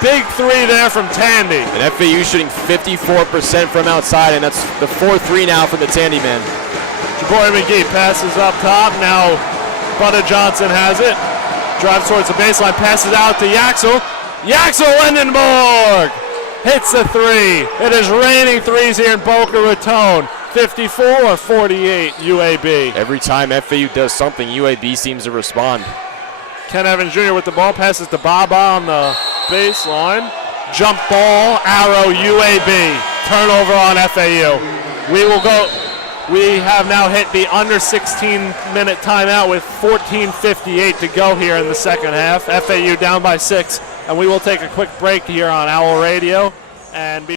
Big 3 there from Tandy. And FAU shooting 54% from outside, and that's the 4-3 now for the Tandy men. Jabari McGee passes up top. Now Butter Johnson has it. Drives towards the baseline, passes out to Yaxel. Yaxel Lindenborg hits the 3. It is raining threes here in Boca Raton. 54-48 UAB. Every time FAU does something, UAB seems to respond. Ken Evans Jr. with the ball, passes to Baba on the baseline. Jump ball, arrow UAB. Turnover on FAU. We have now hit the under 16-minute timeout with 14:58 to go here in the second half. FAU down by 6, and we will take a quick break here on Owl Radio and be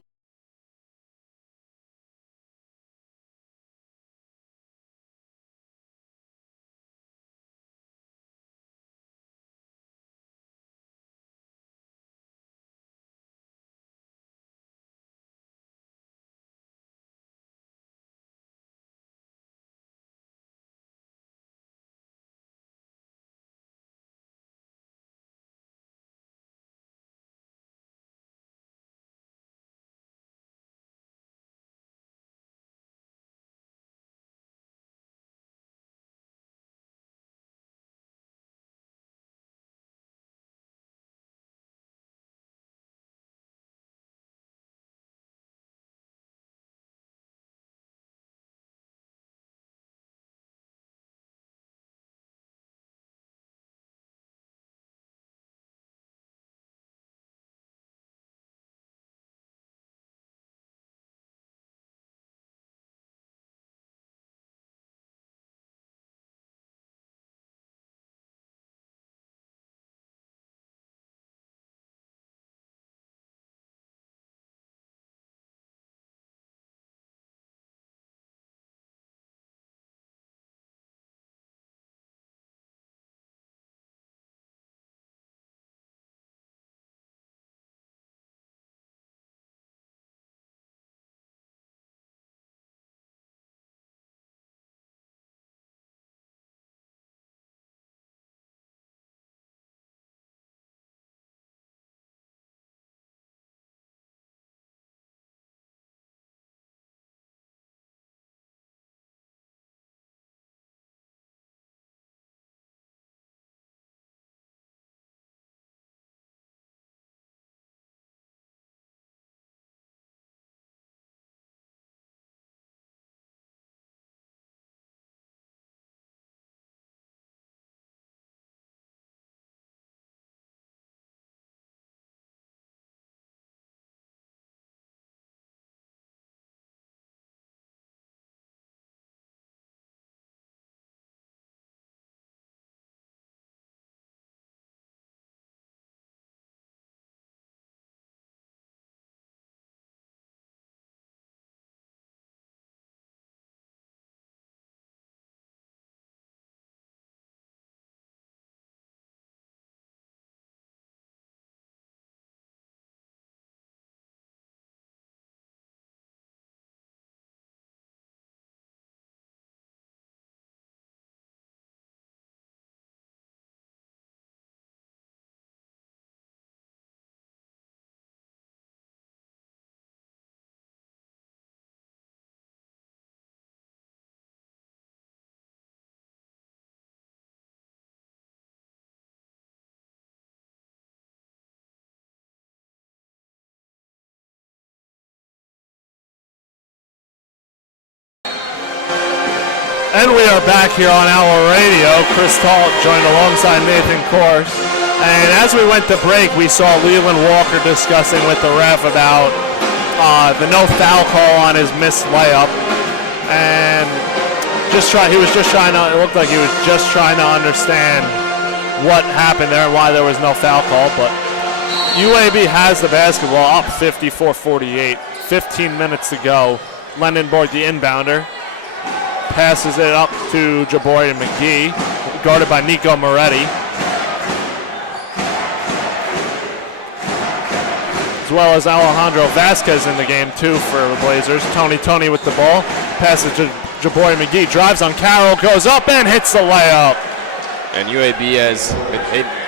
And we are back here on Owl Radio. Chris Talt joined alongside Nathan Korst. And as we went to break, we saw Leland Walker discussing with the ref about the no foul call on his missed layup. And he was just trying to, it looked like he was just trying to understand what happened there and why there was no foul call. But UAB has the basketball, up 54-48. 15 minutes to go. Lendenborg, the inbounder, passes it up to Jabori McGee, guarded by Nico Moretti. As well as Alejandro Vasquez in the game too for the Blazers. Tony with the ball, passes to Jabori McGee, drives on Carroll, goes up and hits the layup. And UAB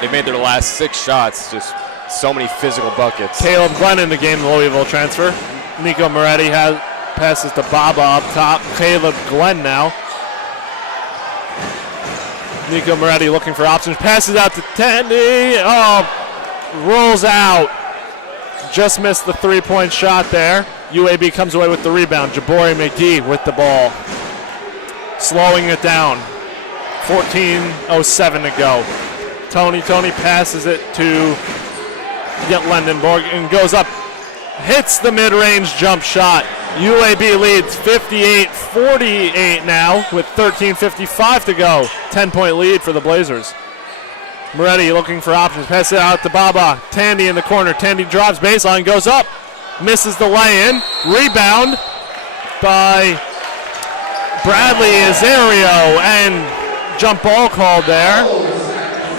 they made their last 6 shots, just so many physical buckets. Caleb Glenn in the game, the Louisville transfer. Nico Moretti passes to Baba up top. Caleb Glenn now. Nico Moretti looking for options, passes out to Tandy. Rolls out. Just missed the 3-point shot there. UAB comes away with the rebound. Jabori McGee with the ball. Slowing it down. 14:07 to go. Tony passes it to Lendenborg and goes up. Hits the mid-range jump shot. UAB leads 58-48 now with 13:55 to go. 10-point lead for the Blazers. Moretti looking for options. Passes it out to Baba. Tandy in the corner. Tandy drives baseline, goes up. Misses the lay-in. Rebound by Bradley Azario, and jump ball called there.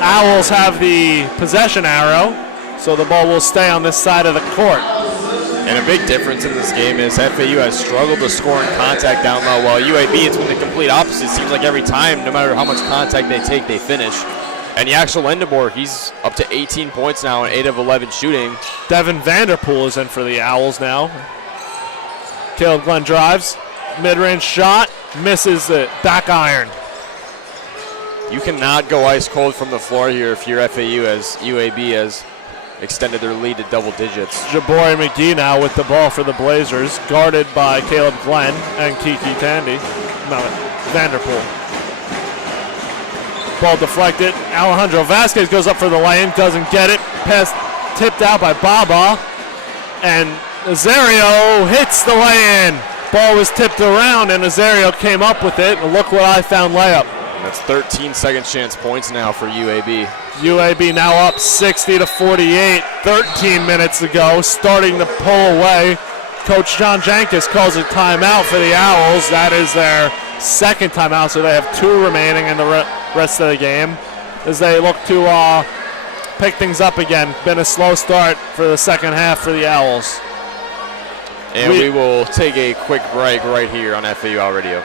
Owls have the possession arrow, so the ball will stay on this side of the court. And a big difference in this game is FAU has struggled to score in contact down low, while UAB, it's been the complete opposite. It seems like every time, no matter how much contact they take, they finish. And Yaxel Lendenborg, he's up to 18 points now and 8 of 11 shooting. Devin Vanderpool is in for the Owls now. Caleb Glenn drives. Mid-range shot. Misses it. Back iron. You cannot go ice cold from the floor here if you're FAU, as UAB has extended their lead to double digits. Jabori McGee now with the ball for the Blazers, guarded by Caleb Glenn and Kiki Tandy. No, Vanderpool. Ball deflected. Alejandro Vasquez goes up for the lane, doesn't get it. Pass tipped out by Baba. And Azario hits the lay-in. Ball was tipped around and Azario came up with it. And look what I found layup. And that's 13 second chance points now for UAB. UAB now up 60-48. 13 minutes to go. Starting to pull away. Coach John Jankus calls a timeout for the Owls. That is their second timeout, so they have 2 remaining in the rest of the game as they look to pick things up again. Been a slow start for the second half for the Owls. And we will take a quick break right here on FAU Radio.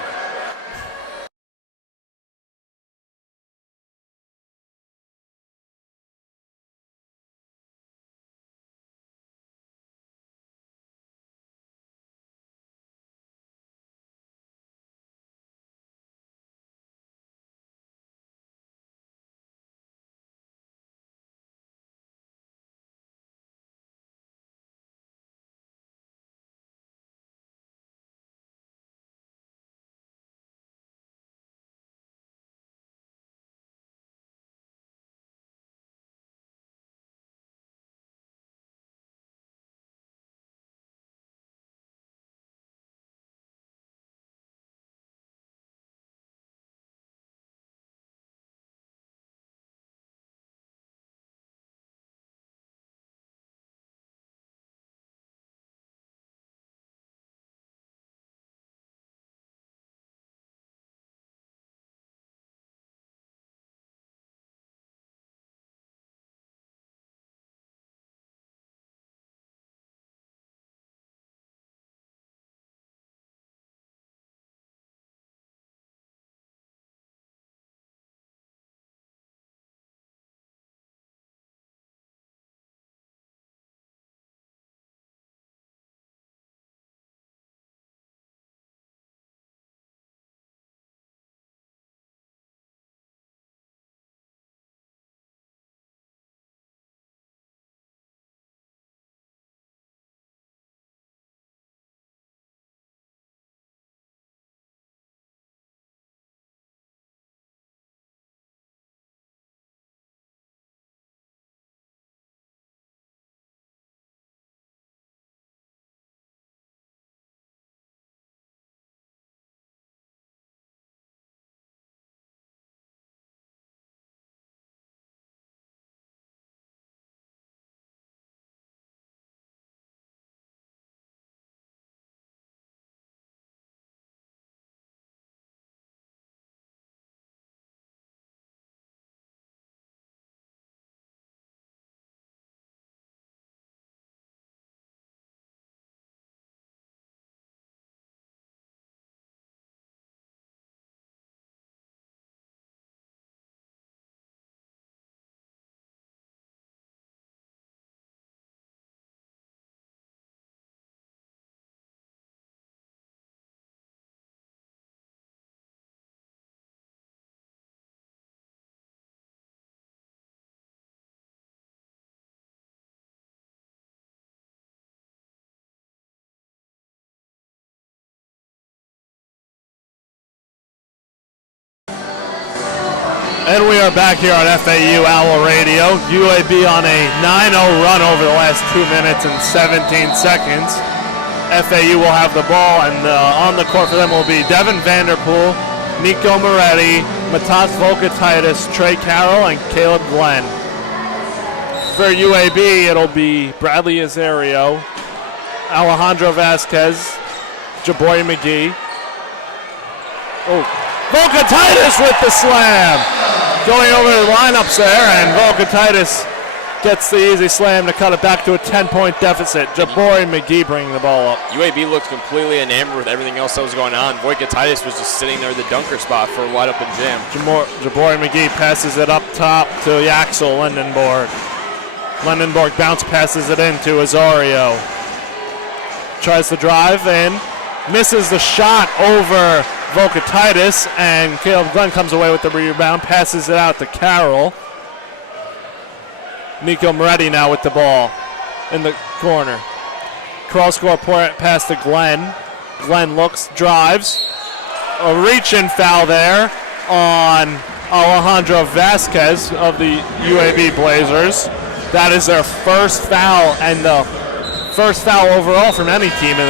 And we are back here on FAU Owl Radio. UAB on a 9-0 run over the last 2 minutes and 17 seconds. FAU will have the ball, and on the court for them will be Devin Vanderpool, Nico Moretti, Matas Volkatitis, Trey Carroll, and Caleb Glenn. For UAB, it'll be Bradley Azario, Alejandro Vasquez, Jabori McGee. Oh, Volkatitis with the slam! Going over the lineups there, and Volkatitis gets the easy slam to cut it back to a 10-point deficit. Jabori McGee bringing the ball up. UAB looked completely enamored with everything else that was going on. Volkatitis was just sitting there at the dunker spot for a wide open jam. Jabori McGee passes it up top to Yaxel Lindenborg. Lindenborg bounce passes it in to Azario. Tries to drive in, misses the shot over Volkatitis, and Caleb Glenn comes away with the rebound, passes it out to Carroll. Nico Moretti now with the ball in the corner. Cross-court pass to Glenn. Glenn looks, drives. A reach-in foul there on Alejandro Vasquez of the UAB Blazers. That is their first foul, and the first foul overall from any team in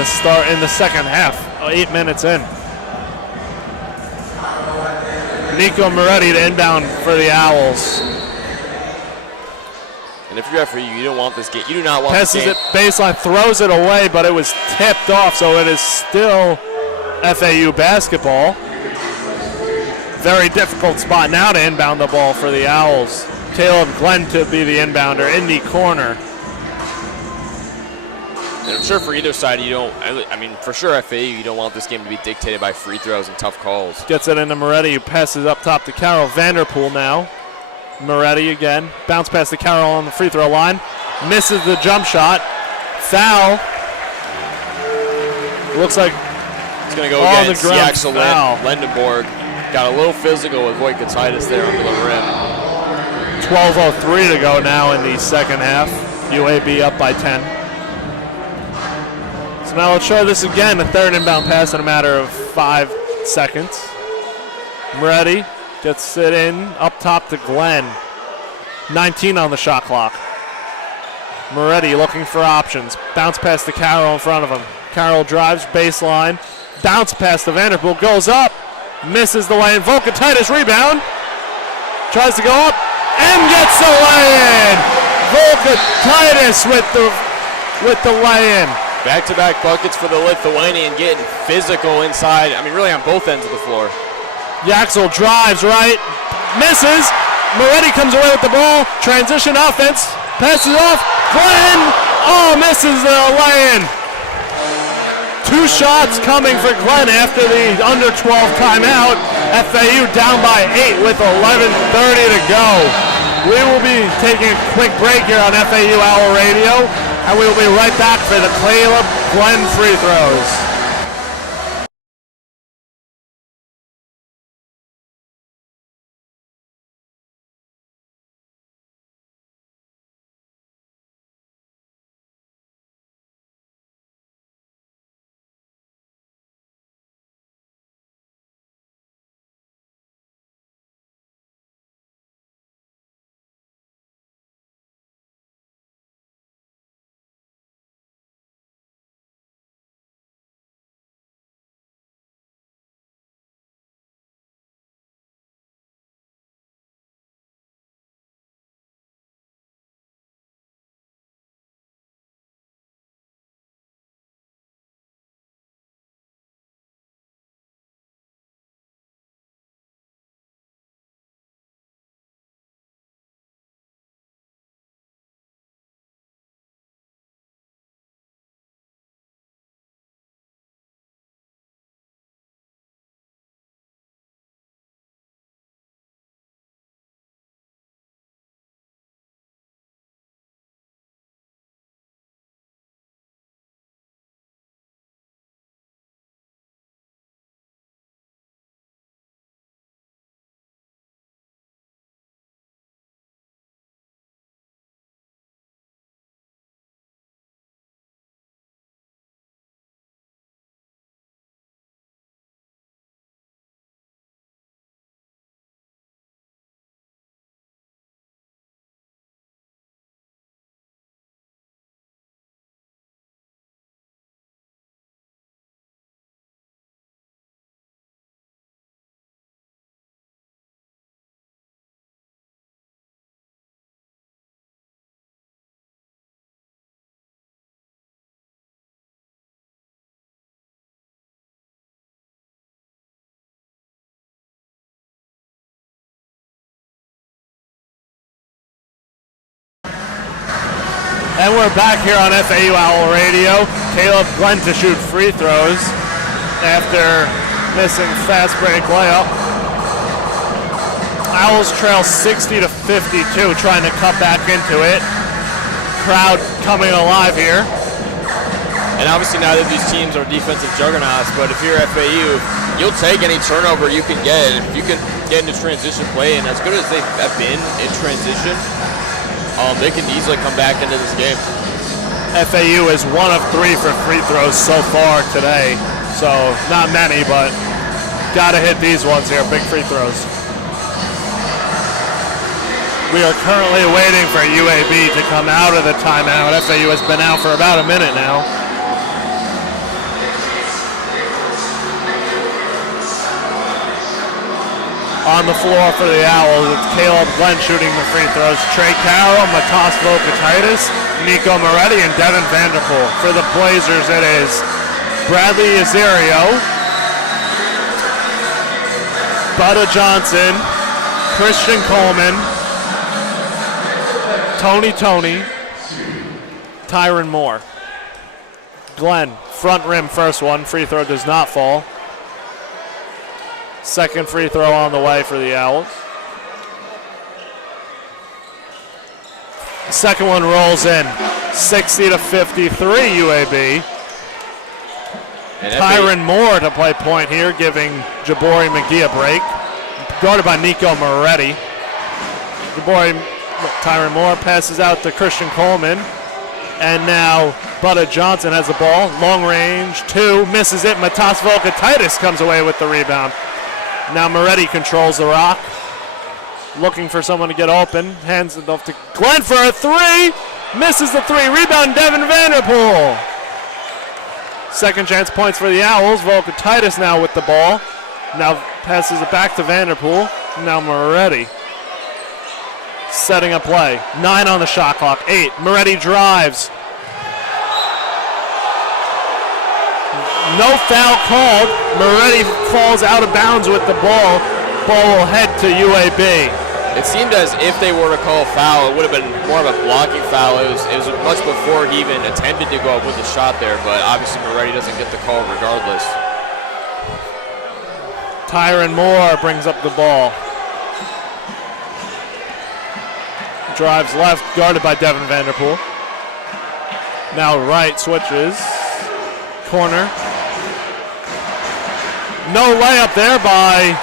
the second half, 8 minutes in. Nico Moretti to inbound for the Owls. And if you're FAU, you don't want this game. You do not want this game. Passes it baseline, throws it away, but it was tipped off, so it is still FAU basketball. Very difficult spot now to inbound the ball for the Owls. Caleb Glenn to be the inbounder in the corner. And I'm sure for either side, you don't, I mean, for sure FAU, you don't want this game to be dictated by free throws and tough calls. Gets it into Moretti, who passes up top to Carroll. Vanderpool now. Moretti again. Bounce pass to Carroll on the free throw line. Misses the jump shot. Foul. Looks like it's going to go against Yaxel Lindenborg. Got a little physical with Volkatitis there under the rim. 12:03 to go now in the second half. UAB up by 10. So now let's show this again. A third inbound pass in a matter of 5 seconds. Moretti gets it in up top to Glenn. 19 on the shot clock. Moretti looking for options. Bounce pass to Carroll in front of him. Carroll drives baseline. Bounce pass to Vanderpool. Goes up. Misses the lane. Volkatitis rebound. Tries to go up and gets the lay-in. Volkatitis with the lay-in. Back-to-back buckets for the Lithuanian, getting physical inside. I mean, really on both ends of the floor. Yaxel drives right, misses. Moretti comes away with the ball. Transition offense, passes off. Glenn, misses the lay-in. 2 shots coming for Glenn after the under 12 timeout. FAU down by 8 with 11:30 to go. We will be taking a quick break here on FAU Owl Radio, and we will be right back for the Caleb Glenn free throws. And we're back here on FAU Owl Radio. Caleb Glenn to shoot free throws after missing fast break layup. Owls trail 60-52, trying to cut back into it. Crowd coming alive here. And obviously neither of these teams are defensive juggernauts, but if you're FAU, you'll take any turnover you can get. If you can get into transition play, and as good as they have been in transition, they can easily come back into this game. FAU is 1 of 3 for free throws so far today. So not many, but gotta hit these ones here, big free throws. We are currently waiting for UAB to come out of the timeout. FAU has been out for about a minute now. On the floor for the Owls, it's Caleb Glenn shooting the free throws. Trey Carroll, Matas Vokataitis, Nico Moretti, and Devin Vanderpool. For the Blazers, it is Bradley Azerio, Butta Johnson, Christian Coleman, Tony, Tyron Moore. Glenn, front rim, first one. Free throw does not fall. Second free throw on the way for the Owls. Second one rolls in. 60-53 UAB. And Tyron Moore to play point here, giving Jabari McGee a break. Guarded by Nico Moretti. Tyron Moore passes out to Christian Coleman. And now Butta Johnson has the ball. Long range, 2, misses it. Matas Vokataitis comes away with the rebound. Now Moretti controls the rock. Looking for someone to get open. Hands it off to Glenn for a 3. Misses the 3. Rebound Devin Vanderpool. Second chance points for the Owls. Vokataitis now with the ball. Now passes it back to Vanderpool. Now Moretti. Setting a play. 9 on the shot clock. 8. Moretti drives. No foul called. Moretti falls out of bounds with the ball. Ball will head to UAB. It seemed as if they were to call a foul, it would have been more of a blocking foul. It was much before he even attempted to go up with the shot there, but obviously Moretti doesn't get the call regardless. Tyron Moore brings up the ball. Drives left, guarded by Devin Vanderpool. Now right, switches. Corner. No layup there by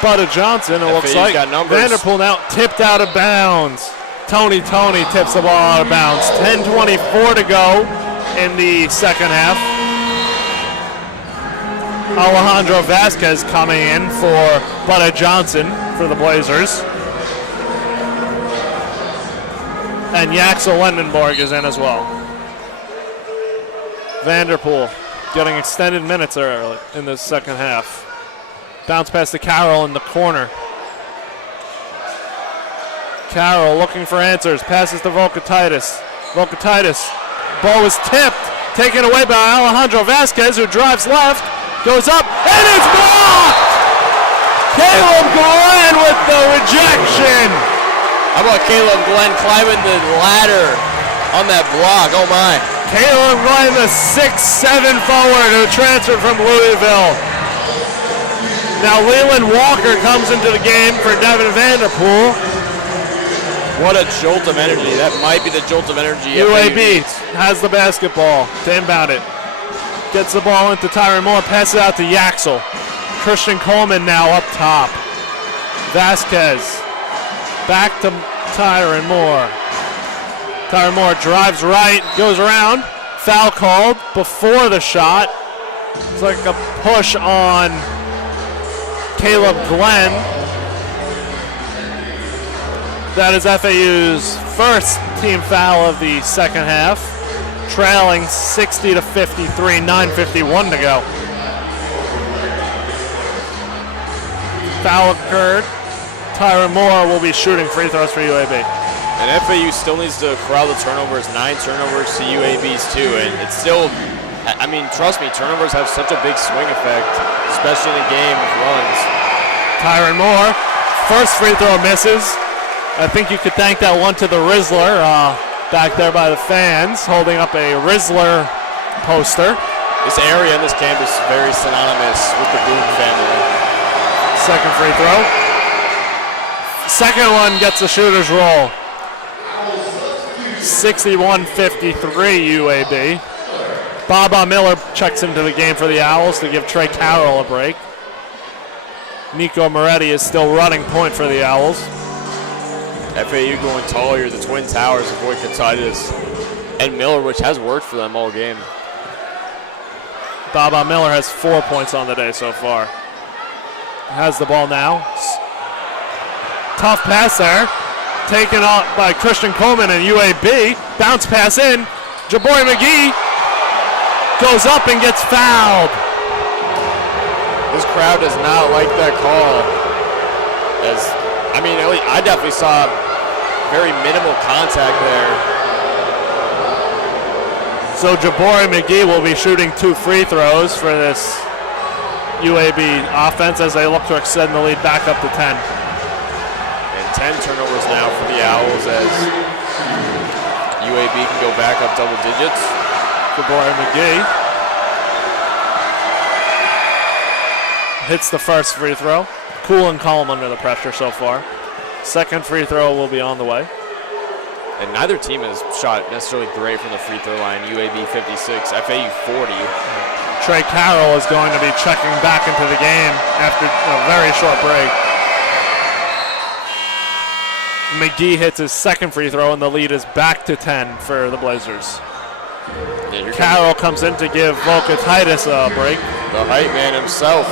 Butta Johnson, it looks like. Vanderpool now tipped out of bounds. Tony tips the ball out of bounds. 10:24 to go in the second half. Alejandro Vasquez coming in for Butta Johnson for the Blazers. And Yaxel Lendenborg is in as well. Vanderpool getting extended minutes early in the second half. Bounce pass to Carroll in the corner. Carroll looking for answers. Passes to Vokataitis. Ball was tipped. Taken away by Alejandro Vasquez, who drives left. Goes up, and it's blocked! Caleb Glenn with the rejection. How about Caleb Glenn climbing the ladder on that block? Oh my. Caleb Glenn, the 6'7" forward who transferred from Louisville. Now Leland Walker comes into the game for Devin Vanderpool. What a jolt of energy. That might be the jolt of energy. UAB has the basketball to inbound it. Gets the ball into Tyron Moore, passes out to Yaxel. Christian Coleman now up top. Vasquez back to Tyron Moore. Tyron Moore drives right, goes around. Foul called before the shot. It's like a push on Caleb Glenn. That is FAU's first team foul of the second half. Trailing 60-53, 9:51 to go. Foul occurred. Tyron Moore will be shooting free throws for UAB. And FAU still needs to corral the turnovers, 9 turnovers to UAB's 2. And it's still, I mean, trust me, turnovers have such a big swing effect, especially in a game with runs. Tyron Moore, first free throw misses. I think you could thank that one to the Rizzler. Back there by the fans, holding up a Rizzler poster. This area in this campus is very synonymous with the Boone family. Second free throw. Second one gets a shooter's roll. 61-53 UAB. Baba Miller checks into the game for the Owls to give Trey Carroll a break. Nico Moretti is still running point for the Owls. FAU going tall here. The Twin Towers avoid Commentators and Miller, which has worked for them all game. Baba Miller has 4 points on the day so far. Has the ball now. Tough pass there. Taken out by Christian Coleman and UAB. Bounce pass in. Jabari McGee goes up and gets fouled. This crowd does not like that call. I definitely saw very minimal contact there. So Jabari McGee will be shooting 2 free throws for this UAB offense as they look to extend the lead back up to 10. And 10 turnovers now for the Owls as UAB can go back up double digits. Jabari McGee hits the first free throw. Cool and calm under the pressure so far. Second free throw will be on the way. And neither team has shot necessarily great from the free throw line. UAB 56, FAU 40. Trey Carroll is going to be checking back into the game after a very short break. McGee hits his second free throw, and the lead is back to 10 for the Blazers. Yeah, Carroll comes in to give Volkatitis a break. The hype man himself.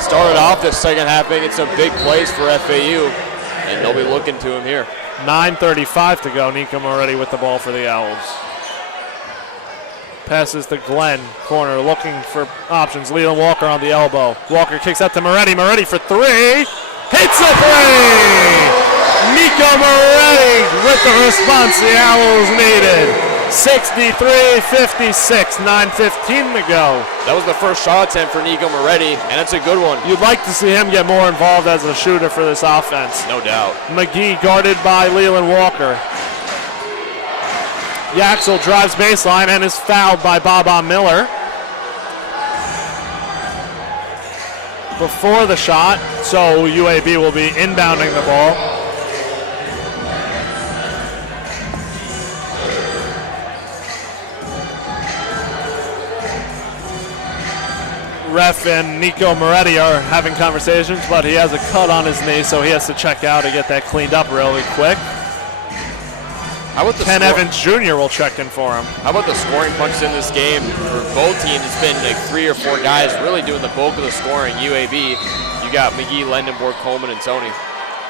Started off the second half making some big plays for FAU, and they'll be looking to him here. 9:35 to go. Nico Moretti with the ball for the Owls. Passes to Glenn, corner, looking for options. Leland Walker on the elbow. Walker kicks out to Moretti. Moretti for 3. Hits a 3! Nico Moretti with the response the Owls needed. 63-56, 9:15 to go. That was the first shot attempt for Nico Moretti, and it's a good one. You'd like to see him get more involved as a shooter for this offense. No doubt. McGee guarded by Leland Walker. Yaxel drives baseline and is fouled by Baba Miller. Before the shot, so UAB will be inbounding the ball. Ref and Nico Moretti are having conversations, but he has a cut on his knee, so he has to check out to get that cleaned up really quick. How about the Ken Evans Jr. will check in for him. How about the scoring punches in this game? For both teams, it's been like 3 or 4 guys really doing the bulk of the scoring. UAB, you got McGee, Lendenborg, Coleman, and Tony.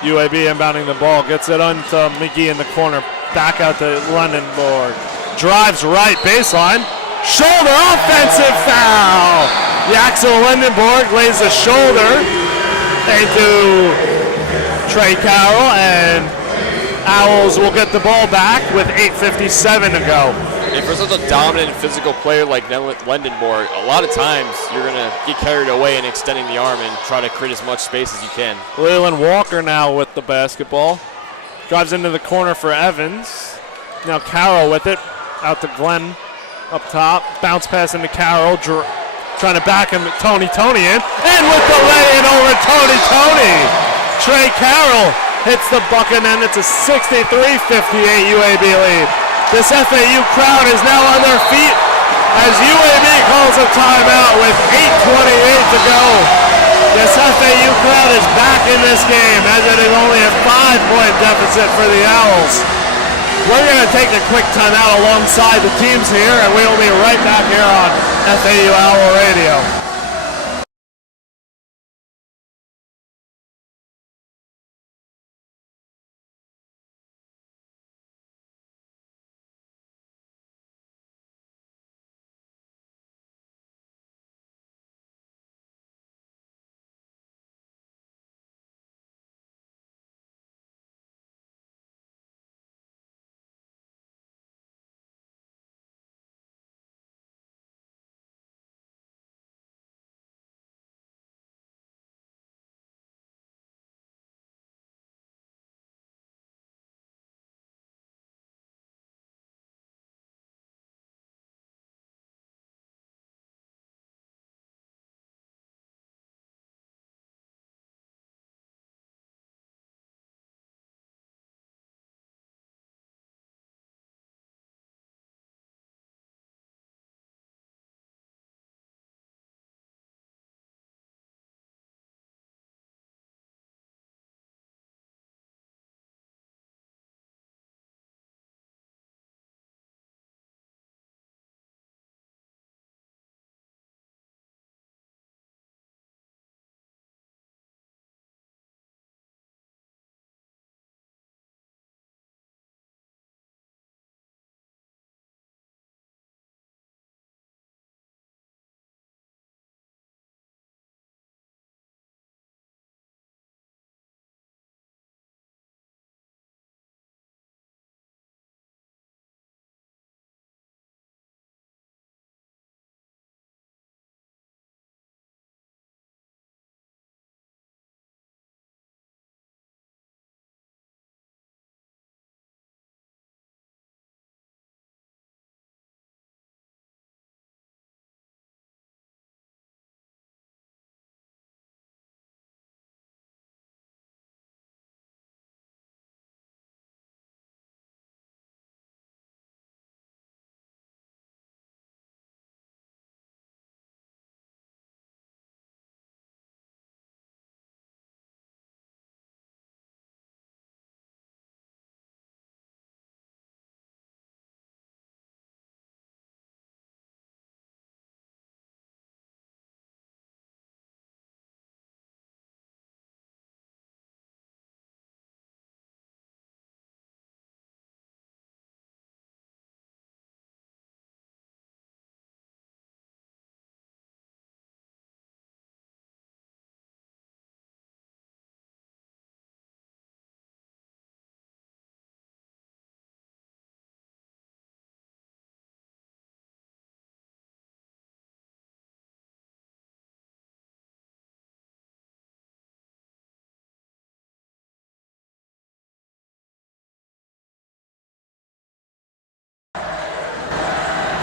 UAB inbounding the ball, gets it onto McGee in the corner, back out to Lendenborg. Drives right baseline, shoulder offensive foul! Yaxel Lendenborg lays the shoulder into Trey Carroll, and Owls will get the ball back with 8:57 to go. And for such a dominant physical player like Lendenborg, a lot of times you're going to get carried away in extending the arm and try to create as much space as you can. Leland Walker now with the basketball. Drives into the corner for Evans. Now Carroll with it. Out to Glenn up top. Bounce pass into Carroll. Trying to back him. Tony in. And with the lay-in over Tony. Trey Carroll hits the bucket, and it's a 63-58 UAB lead. This FAU crowd is now on their feet as UAB calls a timeout with 8:28 to go. This FAU crowd is back in this game as it is only a 5-point deficit for the Owls. We're going to take a quick timeout alongside the teams here, and we will be right back here on FAU Owl Radio.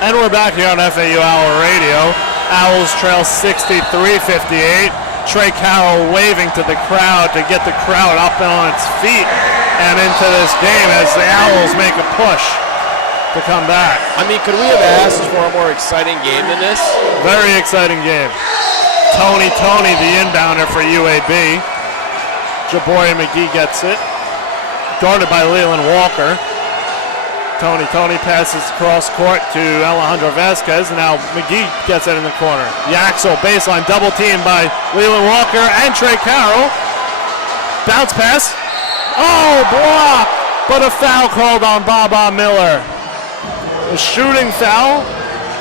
And we're back here on FAU Owl Radio. Owls trail 63-58. Trey Carroll waving to the crowd to get the crowd up on its feet and into this game as the Owls make a push to come back. I mean, could we have asked for a more exciting game than this? Very exciting game. Tony, the inbounder for UAB. Jabori McGee gets it. Guarded by Leland Walker. Tony passes cross court to Alejandro Vasquez. And now McGee gets it in the corner. Yaxel baseline double team by Leland Walker and Trey Carroll. Bounce pass. Oh, block! But a foul called on Baba Miller. A shooting foul.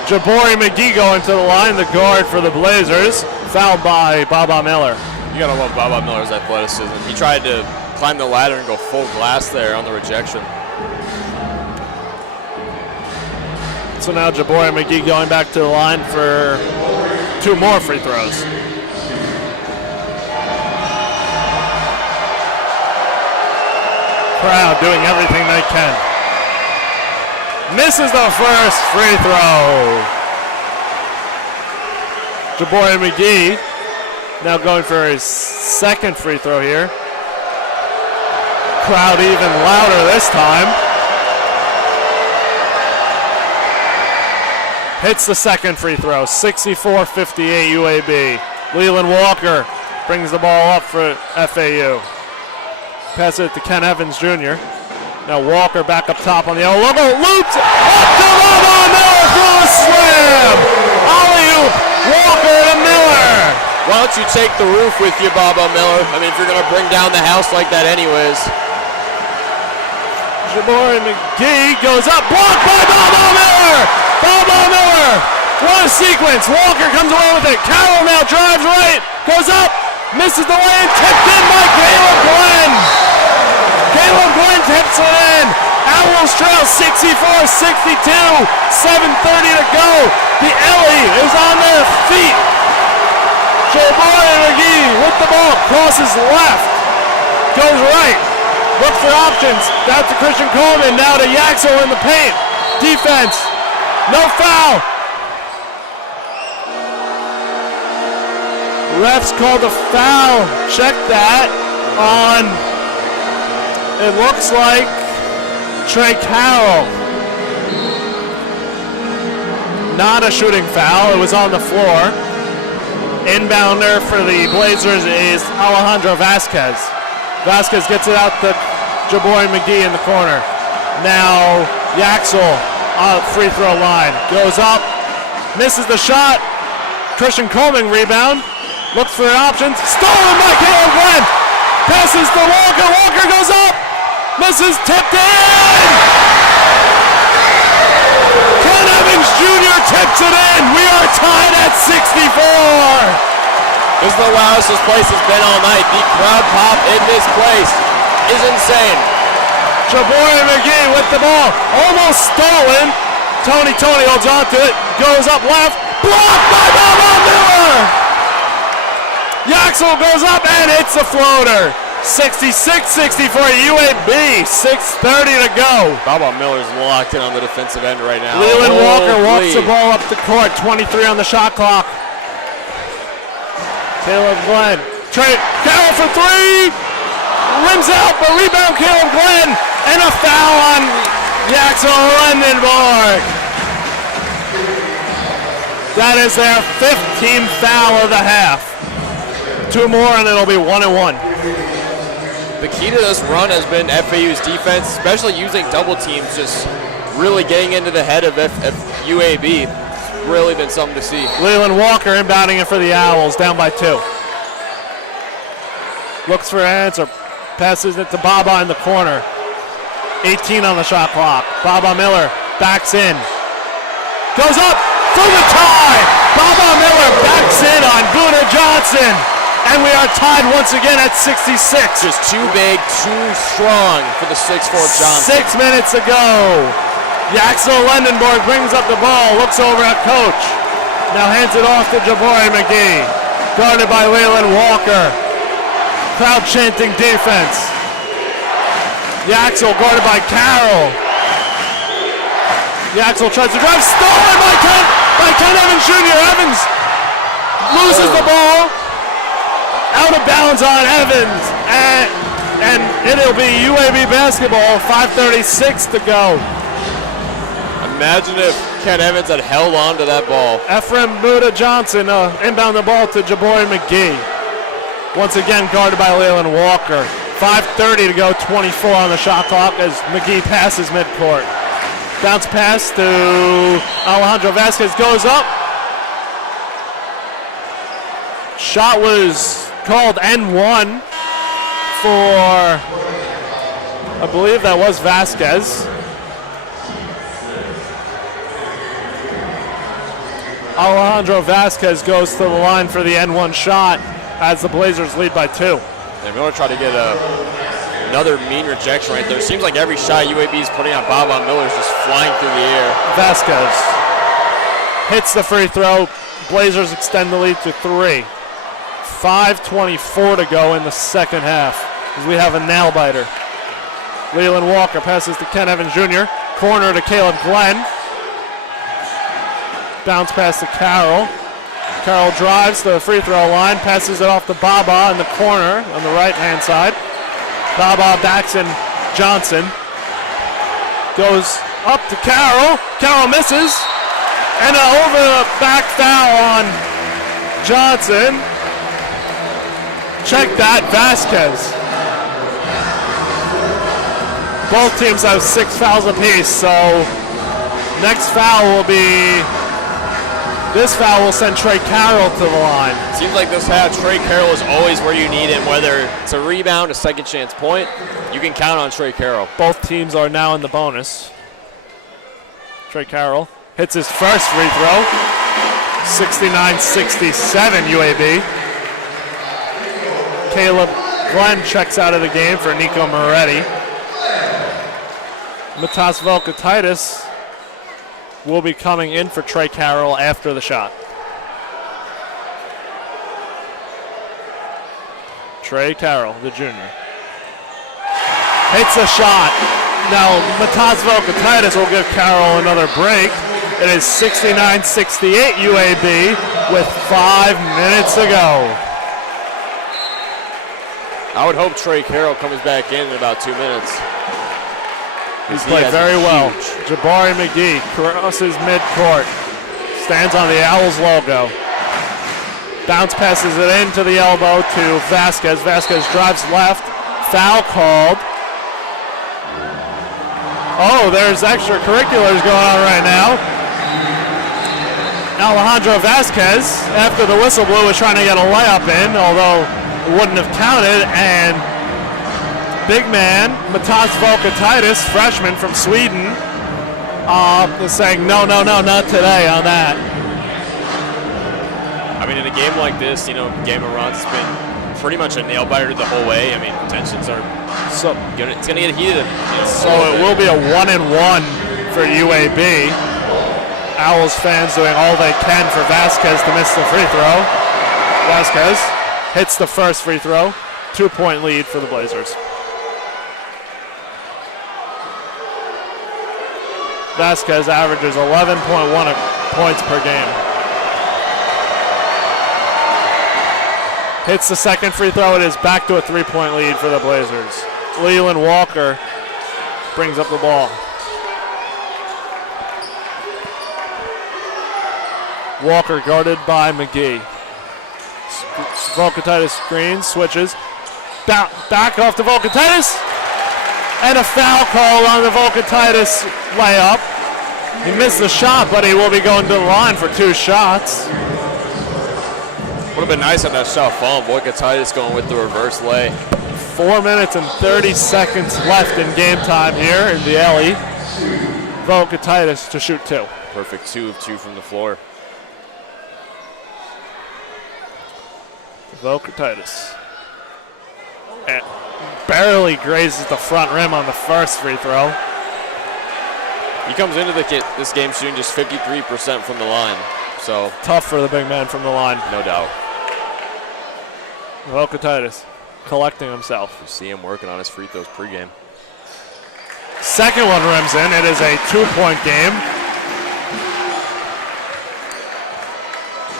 Jabori McGee going to the line, the guard for the Blazers. Fouled by Baba Miller. You gotta love Baba Miller's athleticism. He tried to climb the ladder and go full glass there on the rejection. So now Jabori McGee going back to the line for 2 more free throws. Crowd doing everything they can. Misses the first free throw. Jabori McGee now going for his second free throw here. Crowd even louder this time. Hits the second free throw, 64-58 UAB. Leland Walker brings the ball up for FAU. Passes it to Ken Evans Jr. Now Walker back up top on the yellow logo. Loops up to Baba Miller for a slam. Alley-oop, Walker to Miller. Why don't you take the roof with you, Baba Miller? I mean, if you're going to bring down the house like that anyways. Jabori McGee goes up, blocked by Baba Miller. Baba Miller, what a sequence. Walker comes away with it. Carroll now drives right, goes up, misses the lane, tipped in by Caleb Glenn. Caleb Glenn tips it in. Owls trail 64-62, 7:30 to go. The Ellie is on their feet. Jabori McGee with the ball, crosses left, goes right, looks for options. Down to Christian Coleman, now to Yaxel in the paint. Defense, no foul. Refs called a foul. Check that on, it looks like Trey Carroll. Not a shooting foul, it was on the floor. Inbounder for the Blazers is Alejandro Vasquez. Vasquez gets it out to Jabori McGee in the corner. Now Yaxel on the free throw line. Goes up, misses the shot. Christian Coleman rebound. Looks for options. Stolen by Caleb Glenn. Passes to Walker. Walker goes up. Misses, tipped in. Ken Evans Jr. tips it in. We are tied at 64. This is the loudest this place has been all night. The crowd pop in this place is insane. Jabori McGee with the ball. Almost stolen. Tony holds on to it. Goes up left. Blocked by Baba Miller. Yaxel goes up and hits the floater. 66-64 UAB. 6:30 to go. Baba Miller's locked in on the defensive end right now. Leland Walker walks the ball up the court. 23 on the shot clock. Caleb Glenn. Trey Carroll for 3. Rims out, but rebound Caleb Glenn. And a foul on Yaxel Lendenborg. That is their 15th foul of the half. 2 more and it'll be 1-1. The key to this run has been FAU's defense, especially using double teams, just really getting into the head of UAB. It's really been something to see. Leland Walker inbounding it for the Owls, down by 2. Looks for an answer, passes it to Baba in the corner. 18 on the shot clock. Baba Miller backs in. Goes up for the tie. Baba Miller backs in on Gunnar Johnson. And we are tied once again at 66. Just too big, too strong for the 6'4" Johnson. 6 minutes ago. Yaxel Lendenborg brings up the ball, looks over at coach. Now hands it off to Jabori McGee. Guarded by Leland Walker. Crowd chanting defense. Yaxel guarded by Carroll. Yaxel tries to drive, stolen by Ken Evans Jr. Evans loses the ball, out of bounds on Evans, and it'll be UAB basketball, 5:36 to go. Imagine if Ken Evans had held on to that ball. Ephraim Muda Johnson inbound the ball to Jabari McGee. Once again guarded by Leland Walker. 5:30 to go, 24 on the shot clock as McGee passes midcourt. Bounce pass to Alejandro Vasquez, goes up. Shot was called N1 for, I believe that was Vasquez. Alejandro Vasquez goes to the line for the N1 shot as the Blazers lead by 2. And we want to try to get another mean rejection right there. Seems like every shot UAB is putting on Bob Miller is just flying through the air. Vasquez hits the free throw. Blazers extend the lead to 3. 5:24 to go in the second half as we have a nail biter. Leland Walker passes to Ken Evans Jr. Corner to Caleb Glenn. Bounce pass to Carroll. Carroll drives to the free throw line, passes it off to Baba in the corner on the right-hand side. Baba backs in Johnson. Goes up to Carroll. Carroll misses. And an over-the-back foul on Johnson. Check that, Vasquez. Both teams have 6 fouls apiece, so next foul will be, this foul will send Trey Carroll to the line. Seems like this half, Trey Carroll is always where you need him, whether it's a rebound, a second chance point, you can count on Trey Carroll. Both teams are now in the bonus. Trey Carroll hits his first free throw. 69-67 UAB. Caleb Glenn checks out of the game for Nico Moretti. Matas Volkatitis will be coming in for Trey Carroll after the shot. Trey Carroll, the junior. Hits a shot. Now, Matas Volkatitis will give Carroll another break. It is 69-68 UAB with 5 minutes to go. I would hope Trey Carroll comes back in about 2 minutes. He's played very well. Jabari McGee crosses midcourt. Stands on the Owls logo. Bounce passes it into the elbow to Vasquez. Vasquez drives left. Foul called. Oh, there's extracurriculars going on right now. Alejandro Vasquez, after the whistle blew, was trying to get a layup in, although it wouldn't have counted, and big man, Matas Volkatitis, freshman from Sweden, is saying, no, not today on that. I mean, in a game like this, you know, game of runs, it's been pretty much a nail-biter the whole way. I mean, tensions are so it's going to get heated. So it will be a 1-and-1 for UAB. Owls fans doing all they can for Vasquez to miss the free throw. Vasquez hits the first free throw. 2-point lead for the Blazers. Vasquez averages 11.1 points per game. Hits the second free throw. It is back to a 3-point lead for the Blazers. Leland Walker brings up the ball. Walker guarded by McGee. Volkatitis screens, switches. Back off to Volkatitis. And a foul call on the Volkatitis layup. He missed the shot, but he will be going to the line for 2 shots. Would have been nice on that shot fall. Volkatitis going with the reverse lay. 4 minutes and 30 seconds left in game time here in the alley. Volkatitis to shoot 2. Perfect 2 of 2 from the floor. Volkatitis. And barely grazes the front rim on the first free throw. He comes into this game shooting just 53% from the line. So tough for the big man from the line. No doubt. Volkatitis collecting himself. You see him working on his free throws pregame. Second one rims in. It is a 2-point game.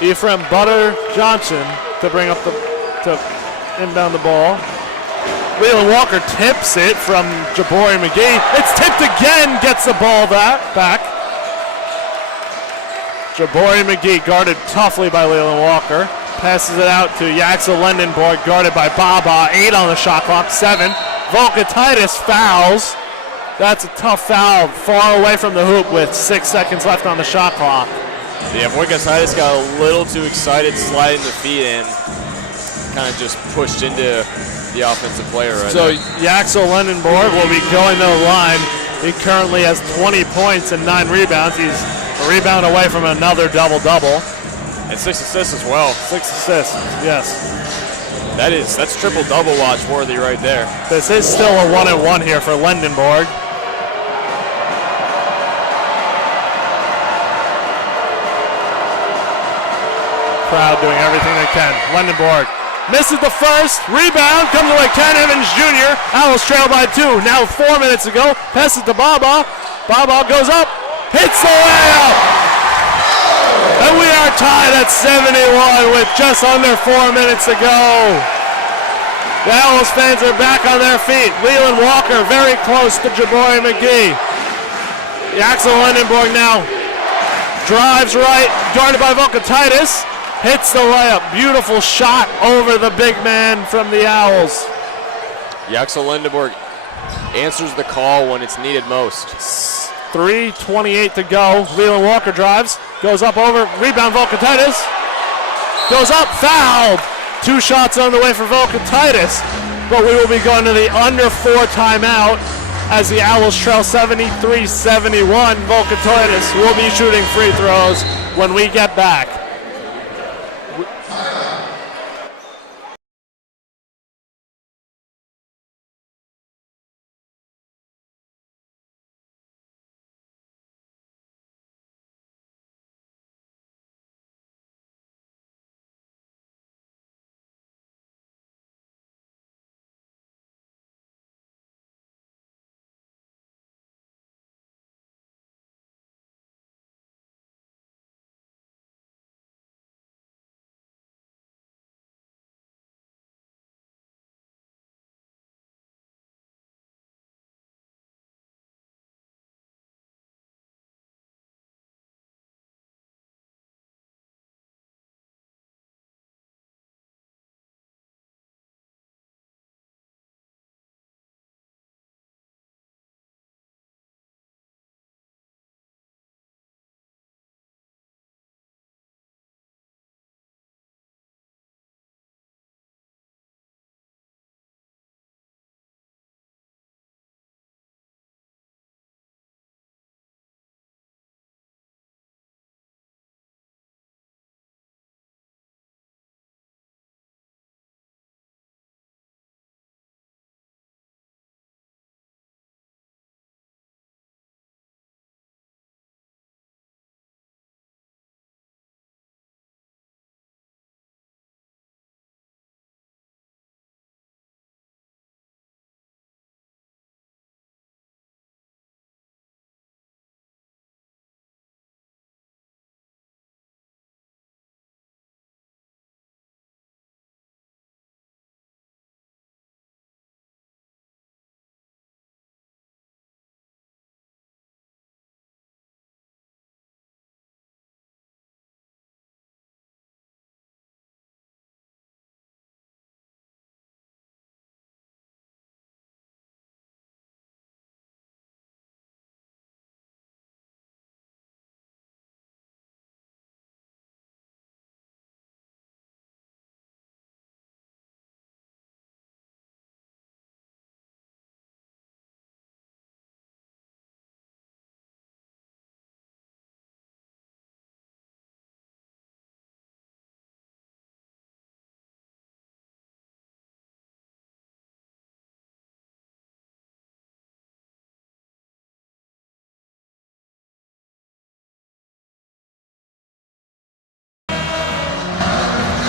Ephraim Butter Johnson to bring up to inbound the ball. Leland Walker tips it from Jabori McGee. It's tipped again, gets the ball back. Jabori McGee guarded toughly by Leland Walker. Passes it out to Yaxel Lendenborg, guarded by Baba. 8 on the shot clock, 7. Volkatitis fouls. That's a tough foul, far away from the hoop with 6 seconds left on the shot clock. Yeah, Volkatitis got a little too excited sliding the feet in. Kind of just pushed into the offensive player right So there. Yaxel Lendenborg will be going to the line. He currently has 20 points and 9 rebounds. He's a rebound away from another double-double. And 6 assists as well. 6 assists, yes. That's triple-double watch worthy right there. This is still a 1-1 here for Lendenborg. Crowd doing everything they can. Lendenborg misses the first. Rebound comes away. Ken Evans Jr. Owls trail by 2. Now 4 minutes ago. Passes to Baba. Baba goes up. Hits the layup. And we are tied at 71 with just under 4 minutes to go. The Owls fans are back on their feet. Leland Walker very close to Jabori McGee. Yaxel Lendenborg now drives right, guarded by Volkatitis. Hits the layup. Beautiful shot over the big man from the Owls. Yaxel Lendenborg answers the call when it's needed most. 3:28 to go. Leland Walker drives, goes up over, rebound Volkatitis. Goes up, fouled. 2 shots on the way for Volkatitis, but we will be going to the under 4 timeout as the Owls trail 73-71. Volkatitis will be shooting free throws when we get back.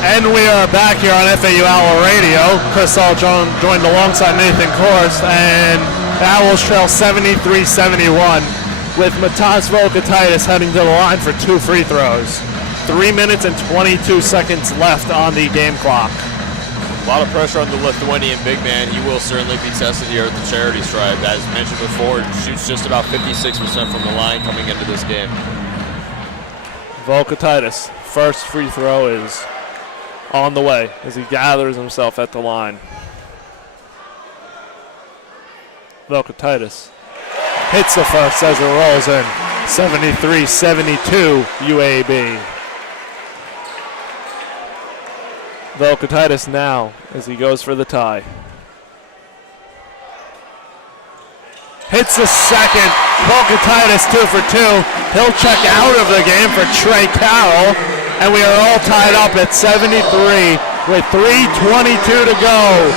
And we are back here on FAU Owl Radio. Chris Talt joined alongside Nathan Korst, and the Owls trail 73-71 with Matas Volkatitis heading to the line for 2 free throws. 3 minutes and 22 seconds left on the game clock. A lot of pressure on the Lithuanian big man. He will certainly be tested here at the charity stripe. As mentioned before, shoots just about 56% from the line coming into this game. Volkaitis, first free throw is on the way as he gathers himself at the line. Volkaitis hits the first as it rolls in. 73-72 UAB. Volkaitis now as he goes for the tie. Hits the second. Volkaitis 2 for 2. He'll check out of the game for Trey Carroll. And we are all tied up at 73 with 3:22 to go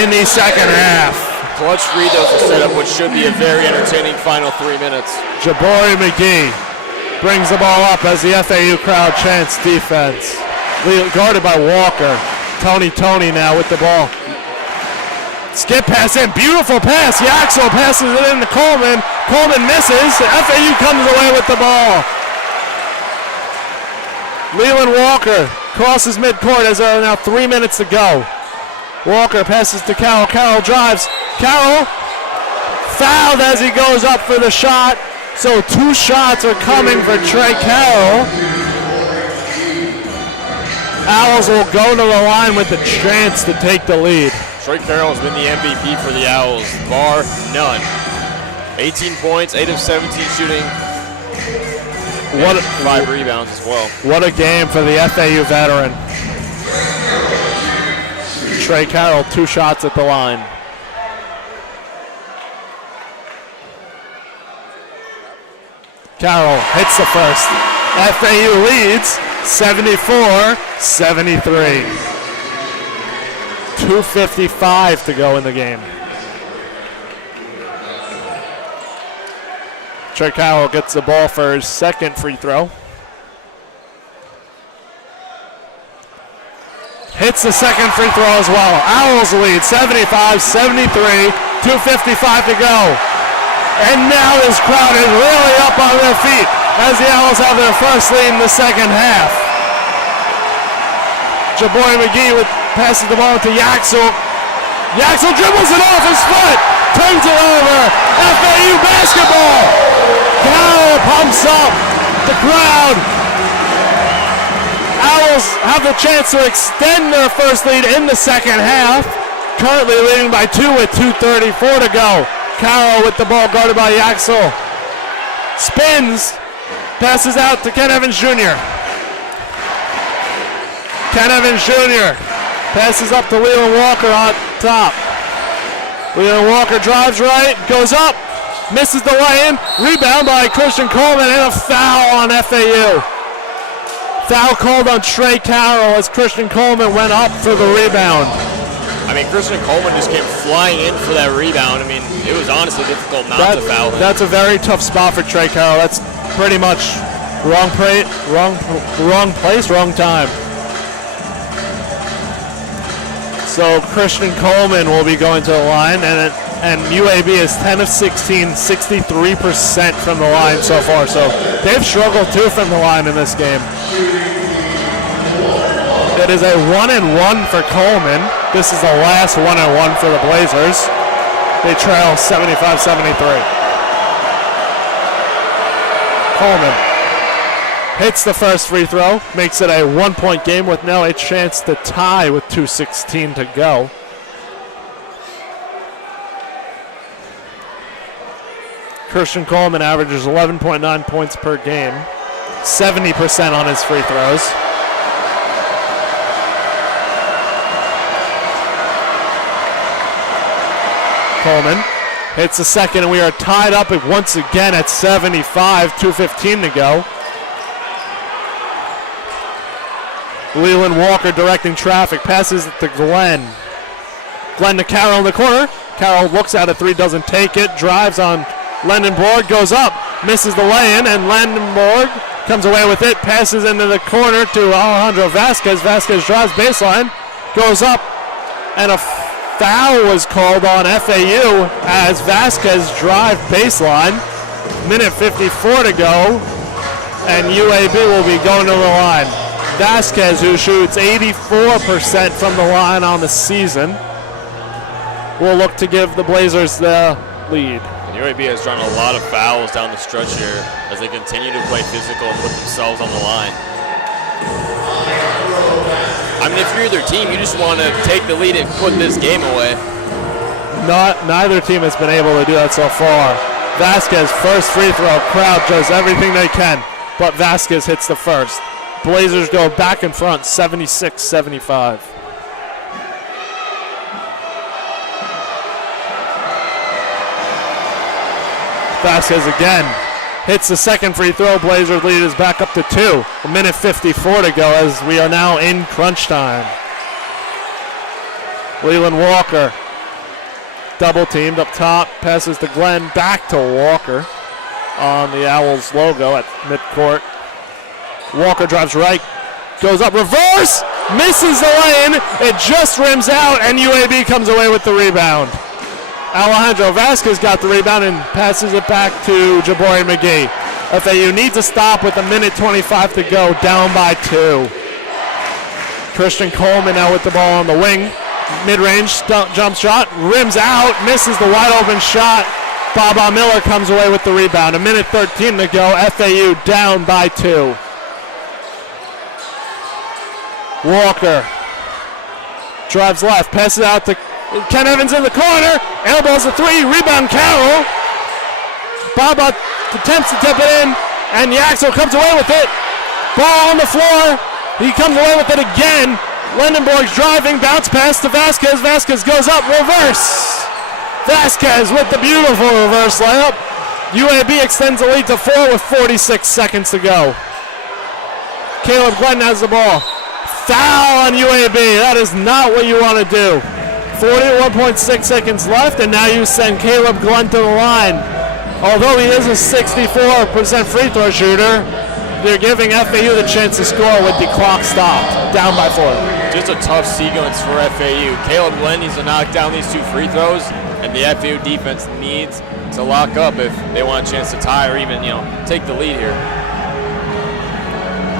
in the second half. Clutch free throws to set up what should be a very entertaining final 3 minutes. Jabari McGee brings the ball up as the FAU crowd chants defense. Guarded by Walker. Tony now with the ball. Skip pass in, beautiful pass. Yaxel passes it in to Coleman. Coleman misses. FAU comes away with the ball. Leland Walker crosses midcourt as there are now 3 minutes to go. Walker passes to Carroll. Carroll drives. Carroll fouled as he goes up for the shot. So 2 shots are coming for Trey Carroll. Owls will go to the line with a chance to take the lead. Trey Carroll has been the MVP for the Owls, bar none. 18 points, 8 of 17 shooting, 5 rebounds as well. What a game for the FAU veteran. Trey Carroll, 2 shots at the line. Carroll hits the first. FAU leads 74-73. 2:55 to go in the game. Trey Carroll gets the ball for his second free throw. Hits the second free throw as well. Owls lead 75-73, 2:55 to go. And now this crowd is really up on their feet as the Owls have their first lead in the second half. Jabari McGee passes the ball to Yaxel. Yaxel dribbles it off his foot, turns it over. FAU basketball. Carroll pumps up the crowd. Owls have the chance to extend their first lead in the second half. Currently leading by 2 with 2:34 to go. Carroll with the ball guarded by Yaxel. Spins, passes out to Ken Evans Jr. Ken Evans Jr. passes up to Leland Walker on top. Leland Walker drives right, goes up, misses the lay-in, rebound by Christian Coleman, and a foul on FAU. Foul called on Trey Carroll as Christian Coleman went up for the rebound. I mean, Christian Coleman just came flying in for that rebound. I mean, it was honestly difficult not to foul him. That's a very tough spot for Trey Carroll. That's pretty much wrong place, wrong time. So Christian Coleman will be going to the line, and UAB is 10 of 16, 63% from the line so far. So they've struggled too from the line in this game. It is a 1-1 for Coleman. This is the last 1-1 for the Blazers. They trail 75-73. Coleman hits the first free throw, makes it a 1-point game with now a chance to tie with 2:16 to go. Christian Coleman averages 11.9 points per game, 70% on his free throws. Coleman hits the second, and we are tied up once again at 75, 2:15 to go. Leland Walker directing traffic, passes it to Glenn. Glenn to Carroll in the corner. Carroll looks at a 3, doesn't take it, drives on Lendenborg, goes up, misses the lay-in, and Lendenborg comes away with it, passes into the corner to Alejandro Vasquez. Vasquez drives baseline, goes up, and a foul was called on FAU as Vasquez drive baseline. Minute 54 to go. and UAB will be going to the line. Vasquez, who shoots 84% from the line on the season, will look to give the Blazers the lead. And UAB has drawn a lot of fouls down the stretch here as they continue to play physical and put themselves on the line. I mean, if you're their team, you just want to take the lead and put this game away. Neither team has been able to do that so far. Vasquez, first free throw. Crowd does everything they can, but Vasquez hits the first. Blazers go back in front, 76-75. Vasquez again hits the second free throw. Blazers lead is back up to 2. A minute 54 to go as we are now in crunch time. Leland Walker double teamed up top, passes to Glenn, back to Walker on the Owls logo at midcourt. Walker drives right, goes up, reverse, misses the lane. It just rims out, and UAB comes away with the rebound. Alejandro Vasquez got the rebound and passes it back to Jabari McGee. FAU needs a stop with a minute 25 to go, down by 2. Christian Coleman now with the ball on the wing. Mid-range jump shot, rims out, misses the wide open shot. Baba Miller comes away with the rebound. A minute 13 to go, FAU down by 2. Walker drives left, passes out to Ken Evans in the corner, elbows a 3, rebound Carroll. Baba attempts to tip it in, and Yaxel comes away with it. Ball on the floor, he comes away with it again. Lendenborg's driving, bounce pass to Vasquez. Vasquez goes up, reverse. Vasquez with the beautiful reverse layup. UAB extends the lead to 4 with 46 seconds to go. Caleb Glenn has the ball. Foul on UAB. That is not what you want to do. 41.6 seconds left, and now you send Caleb Glenn to the line. Although he is a 64% free throw shooter, they're giving FAU the chance to score with the clock stopped, down by 4. Just a tough sequence for FAU. Caleb Glenn needs to knock down these 2 free throws, and the FAU defense needs to lock up if they want a chance to tie or even, take the lead here.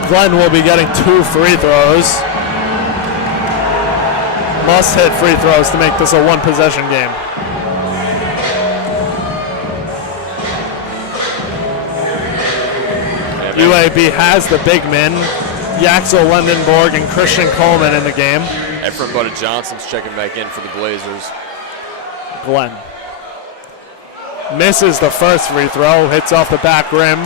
Glenn will be getting 2 free throws. Must hit free throws to make this a 1-possession game. UAB has the big men, Yaxel Lendenborg and Christian Coleman in the game. Efren Butter Johnson's checking back in for the Blazers. Glenn misses the first free throw, hits off the back rim.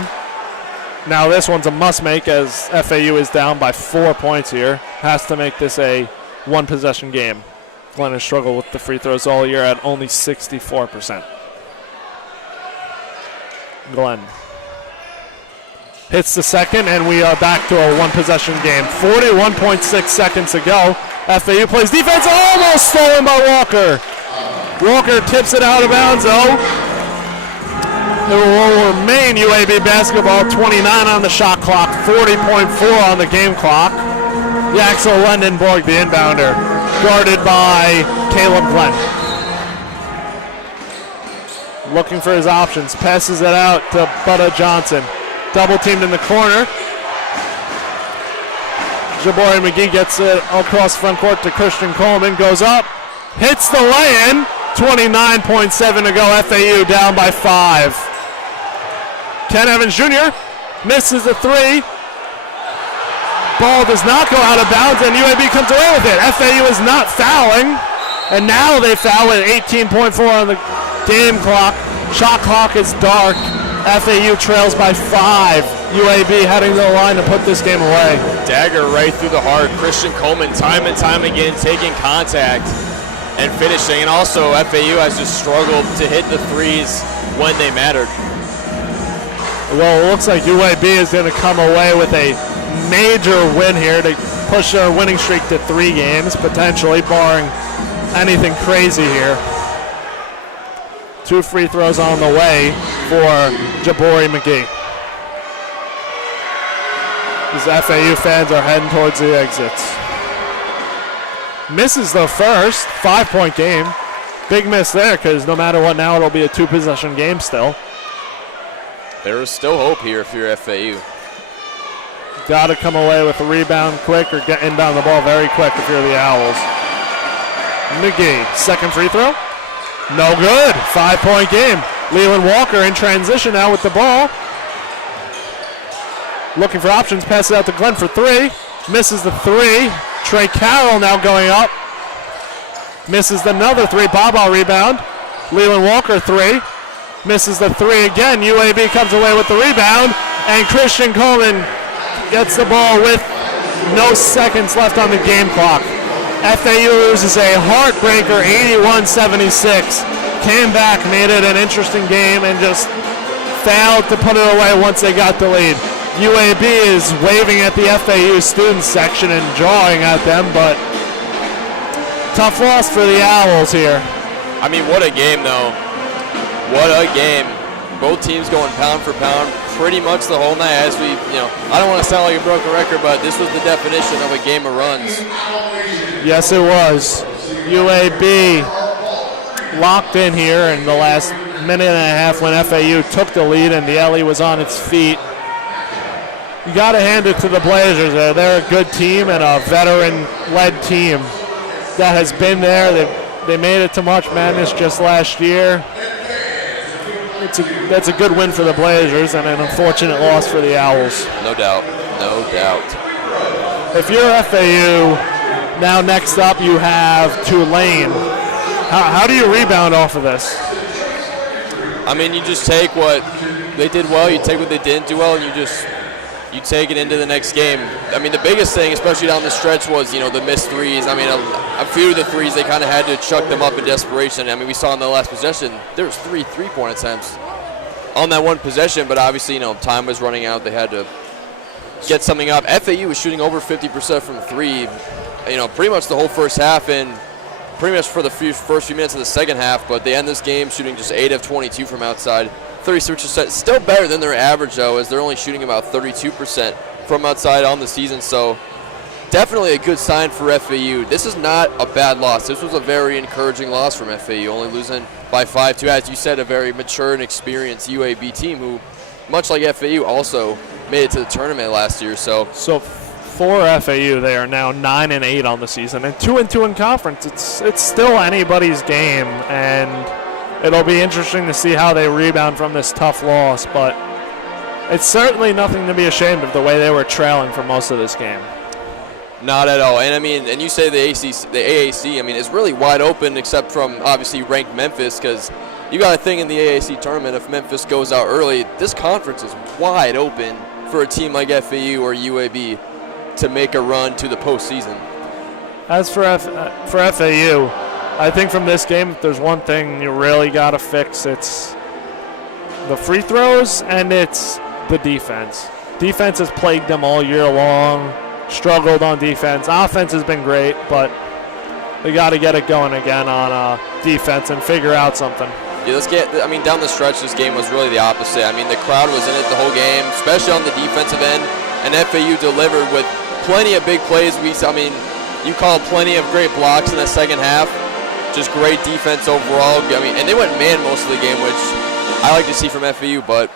Now this one's a must make as FAU is down by 4 points here. Has to make this a 1-possession game. Glenn has struggled with the free throws all year at only 64%. Glenn hits the second, and we are back to a 1-possession game. 41.6 seconds to go. FAU plays defense, almost stolen by Walker. Walker tips it out of bounds, though. It will remain UAB basketball, 29 on the shot clock, 40.4 on the game clock. Yaxel Lendenborg, the inbounder, guarded by Caleb Glenn. Looking for his options, passes it out to Butta Johnson. Double teamed in the corner. Jabari McGee gets it across front court to Christian Coleman, goes up, hits the lay-in, 29.7 to go, FAU down by 5. Ken Evans Jr. misses the 3. Ball does not go out of bounds, and UAB comes away with it. FAU is not fouling, and now they foul at 18.4 on the game clock. Shot clock is dark. FAU trails by 5. UAB heading to the line to put this game away. Dagger right through the heart. Christian Coleman time and time again taking contact and finishing. And also FAU has just struggled to hit the threes when they mattered. Well, it looks like UAB is going to come away with a major win here to push their winning streak to 3 games, potentially, barring anything crazy here. 2 free throws on the way for Jabari McGee. These FAU fans are heading towards the exits. Misses the first, 5-point game. Big miss there because no matter what now, it'll be a 2-possession game still. There is still hope here if you're FAU. Got to come away with a rebound quick or get inbound the ball very quick if you're the Owls. McGee, second free throw. No good. 5-point game. Leland Walker in transition now with the ball. Looking for options. Passes out to Glenn for three. Misses the three. Trey Carroll now going up. Misses another three. Baba rebound. Leland Walker three. Misses the three again. UAB comes away with the rebound. And Christian Coleman gets the ball with no seconds left on the game clock. FAU loses a heartbreaker 81-76. Came back, made it an interesting game, and just failed to put it away once they got the lead. UAB is waving at the FAU students section and jawing at them, but tough loss for the Owls here. I mean, what a game, though. What a game. Both teams going pound for pound pretty much the whole night. As we, I don't want to sound like a broken record, but this was the definition of a game of runs. Yes, it was. UAB locked in here in the last minute and a half when FAU took the lead and the LE was on its feet. You got to hand it to the Blazers. They're a good team and a veteran-led team that has been there. They made it to March Madness just last year. That's a good win for the Blazers and an unfortunate loss for the Owls. No doubt. No doubt. If you're FAU, now next up you have Tulane. How do you rebound off of this? I mean, you just take what they did well, you take what they didn't do well, and you take it into the next game. I mean, the biggest thing, especially down the stretch, was, the missed threes. I mean, a few of the threes, they kind of had to chuck them up in desperation. I mean, we saw in the last possession, there was 3 3-point attempts on that one possession, but obviously, time was running out. They had to get something up. FAU was shooting over 50% from 3, pretty much the whole first half and pretty much for the first few minutes of the second half, but they end this game shooting just 8 of 22 from outside. 36%, still better than their average, though, as they're only shooting about 32% from outside on the season. So definitely a good sign for FAU. This is not a bad loss. This was a very encouraging loss from FAU, only losing by 5 to, as you said, a very mature and experienced UAB team who, much like FAU, also made it to the tournament last year. So for FAU, they are now 9-8 on the season and 2-2 in conference. It's still anybody's game, and it'll be interesting to see how they rebound from this tough loss, but it's certainly nothing to be ashamed of the way they were trailing for most of this game. Not at all. And I mean, and you say the AAC, I mean, it's really wide open except from obviously ranked Memphis, because you got a thing in the AAC tournament. If Memphis goes out early, this conference is wide open for a team like FAU or UAB to make a run to the postseason. As for FAU, I think from this game, if there's one thing you really got to fix, it's the free throws and it's the defense. Defense has plagued them all year long, struggled on defense. Offense has been great, but they got to get it going again on defense and figure out something. Yeah, down the stretch, this game was really the opposite. I mean, the crowd was in it the whole game, especially on the defensive end, and FAU delivered with plenty of big plays. You call plenty of great blocks in the second half. Just great defense overall. And they went man most of the game, which I like to see from FAU, but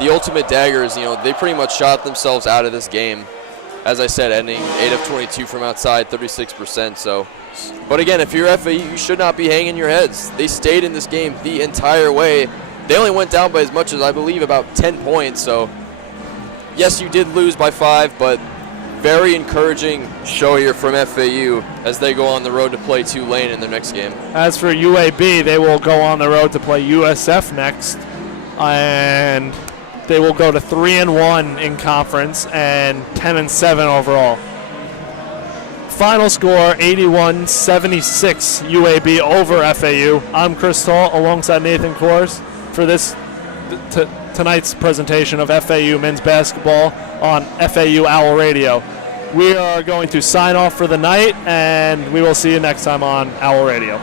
the ultimate daggers, they pretty much shot themselves out of this game. As I said, ending 8 of 22 from outside, 36%. So, but again, if you're FAU, you should not be hanging your heads. They stayed in this game the entire way. They only went down by as much as, I believe, about 10 points. So, yes, you did lose by 5, but very encouraging show here from FAU as they go on the road to play Tulane in their next game. As for UAB, they will go on the road to play USF next, and they will go to 3-1 in conference and 10-7 overall. Final score 81-76 UAB over FAU. I'm Chris Talt alongside Nathan Korst for this tonight's presentation of FAU men's basketball on FAU Owl Radio. We are going to sign off for the night, and we will see you next time on Owl Radio.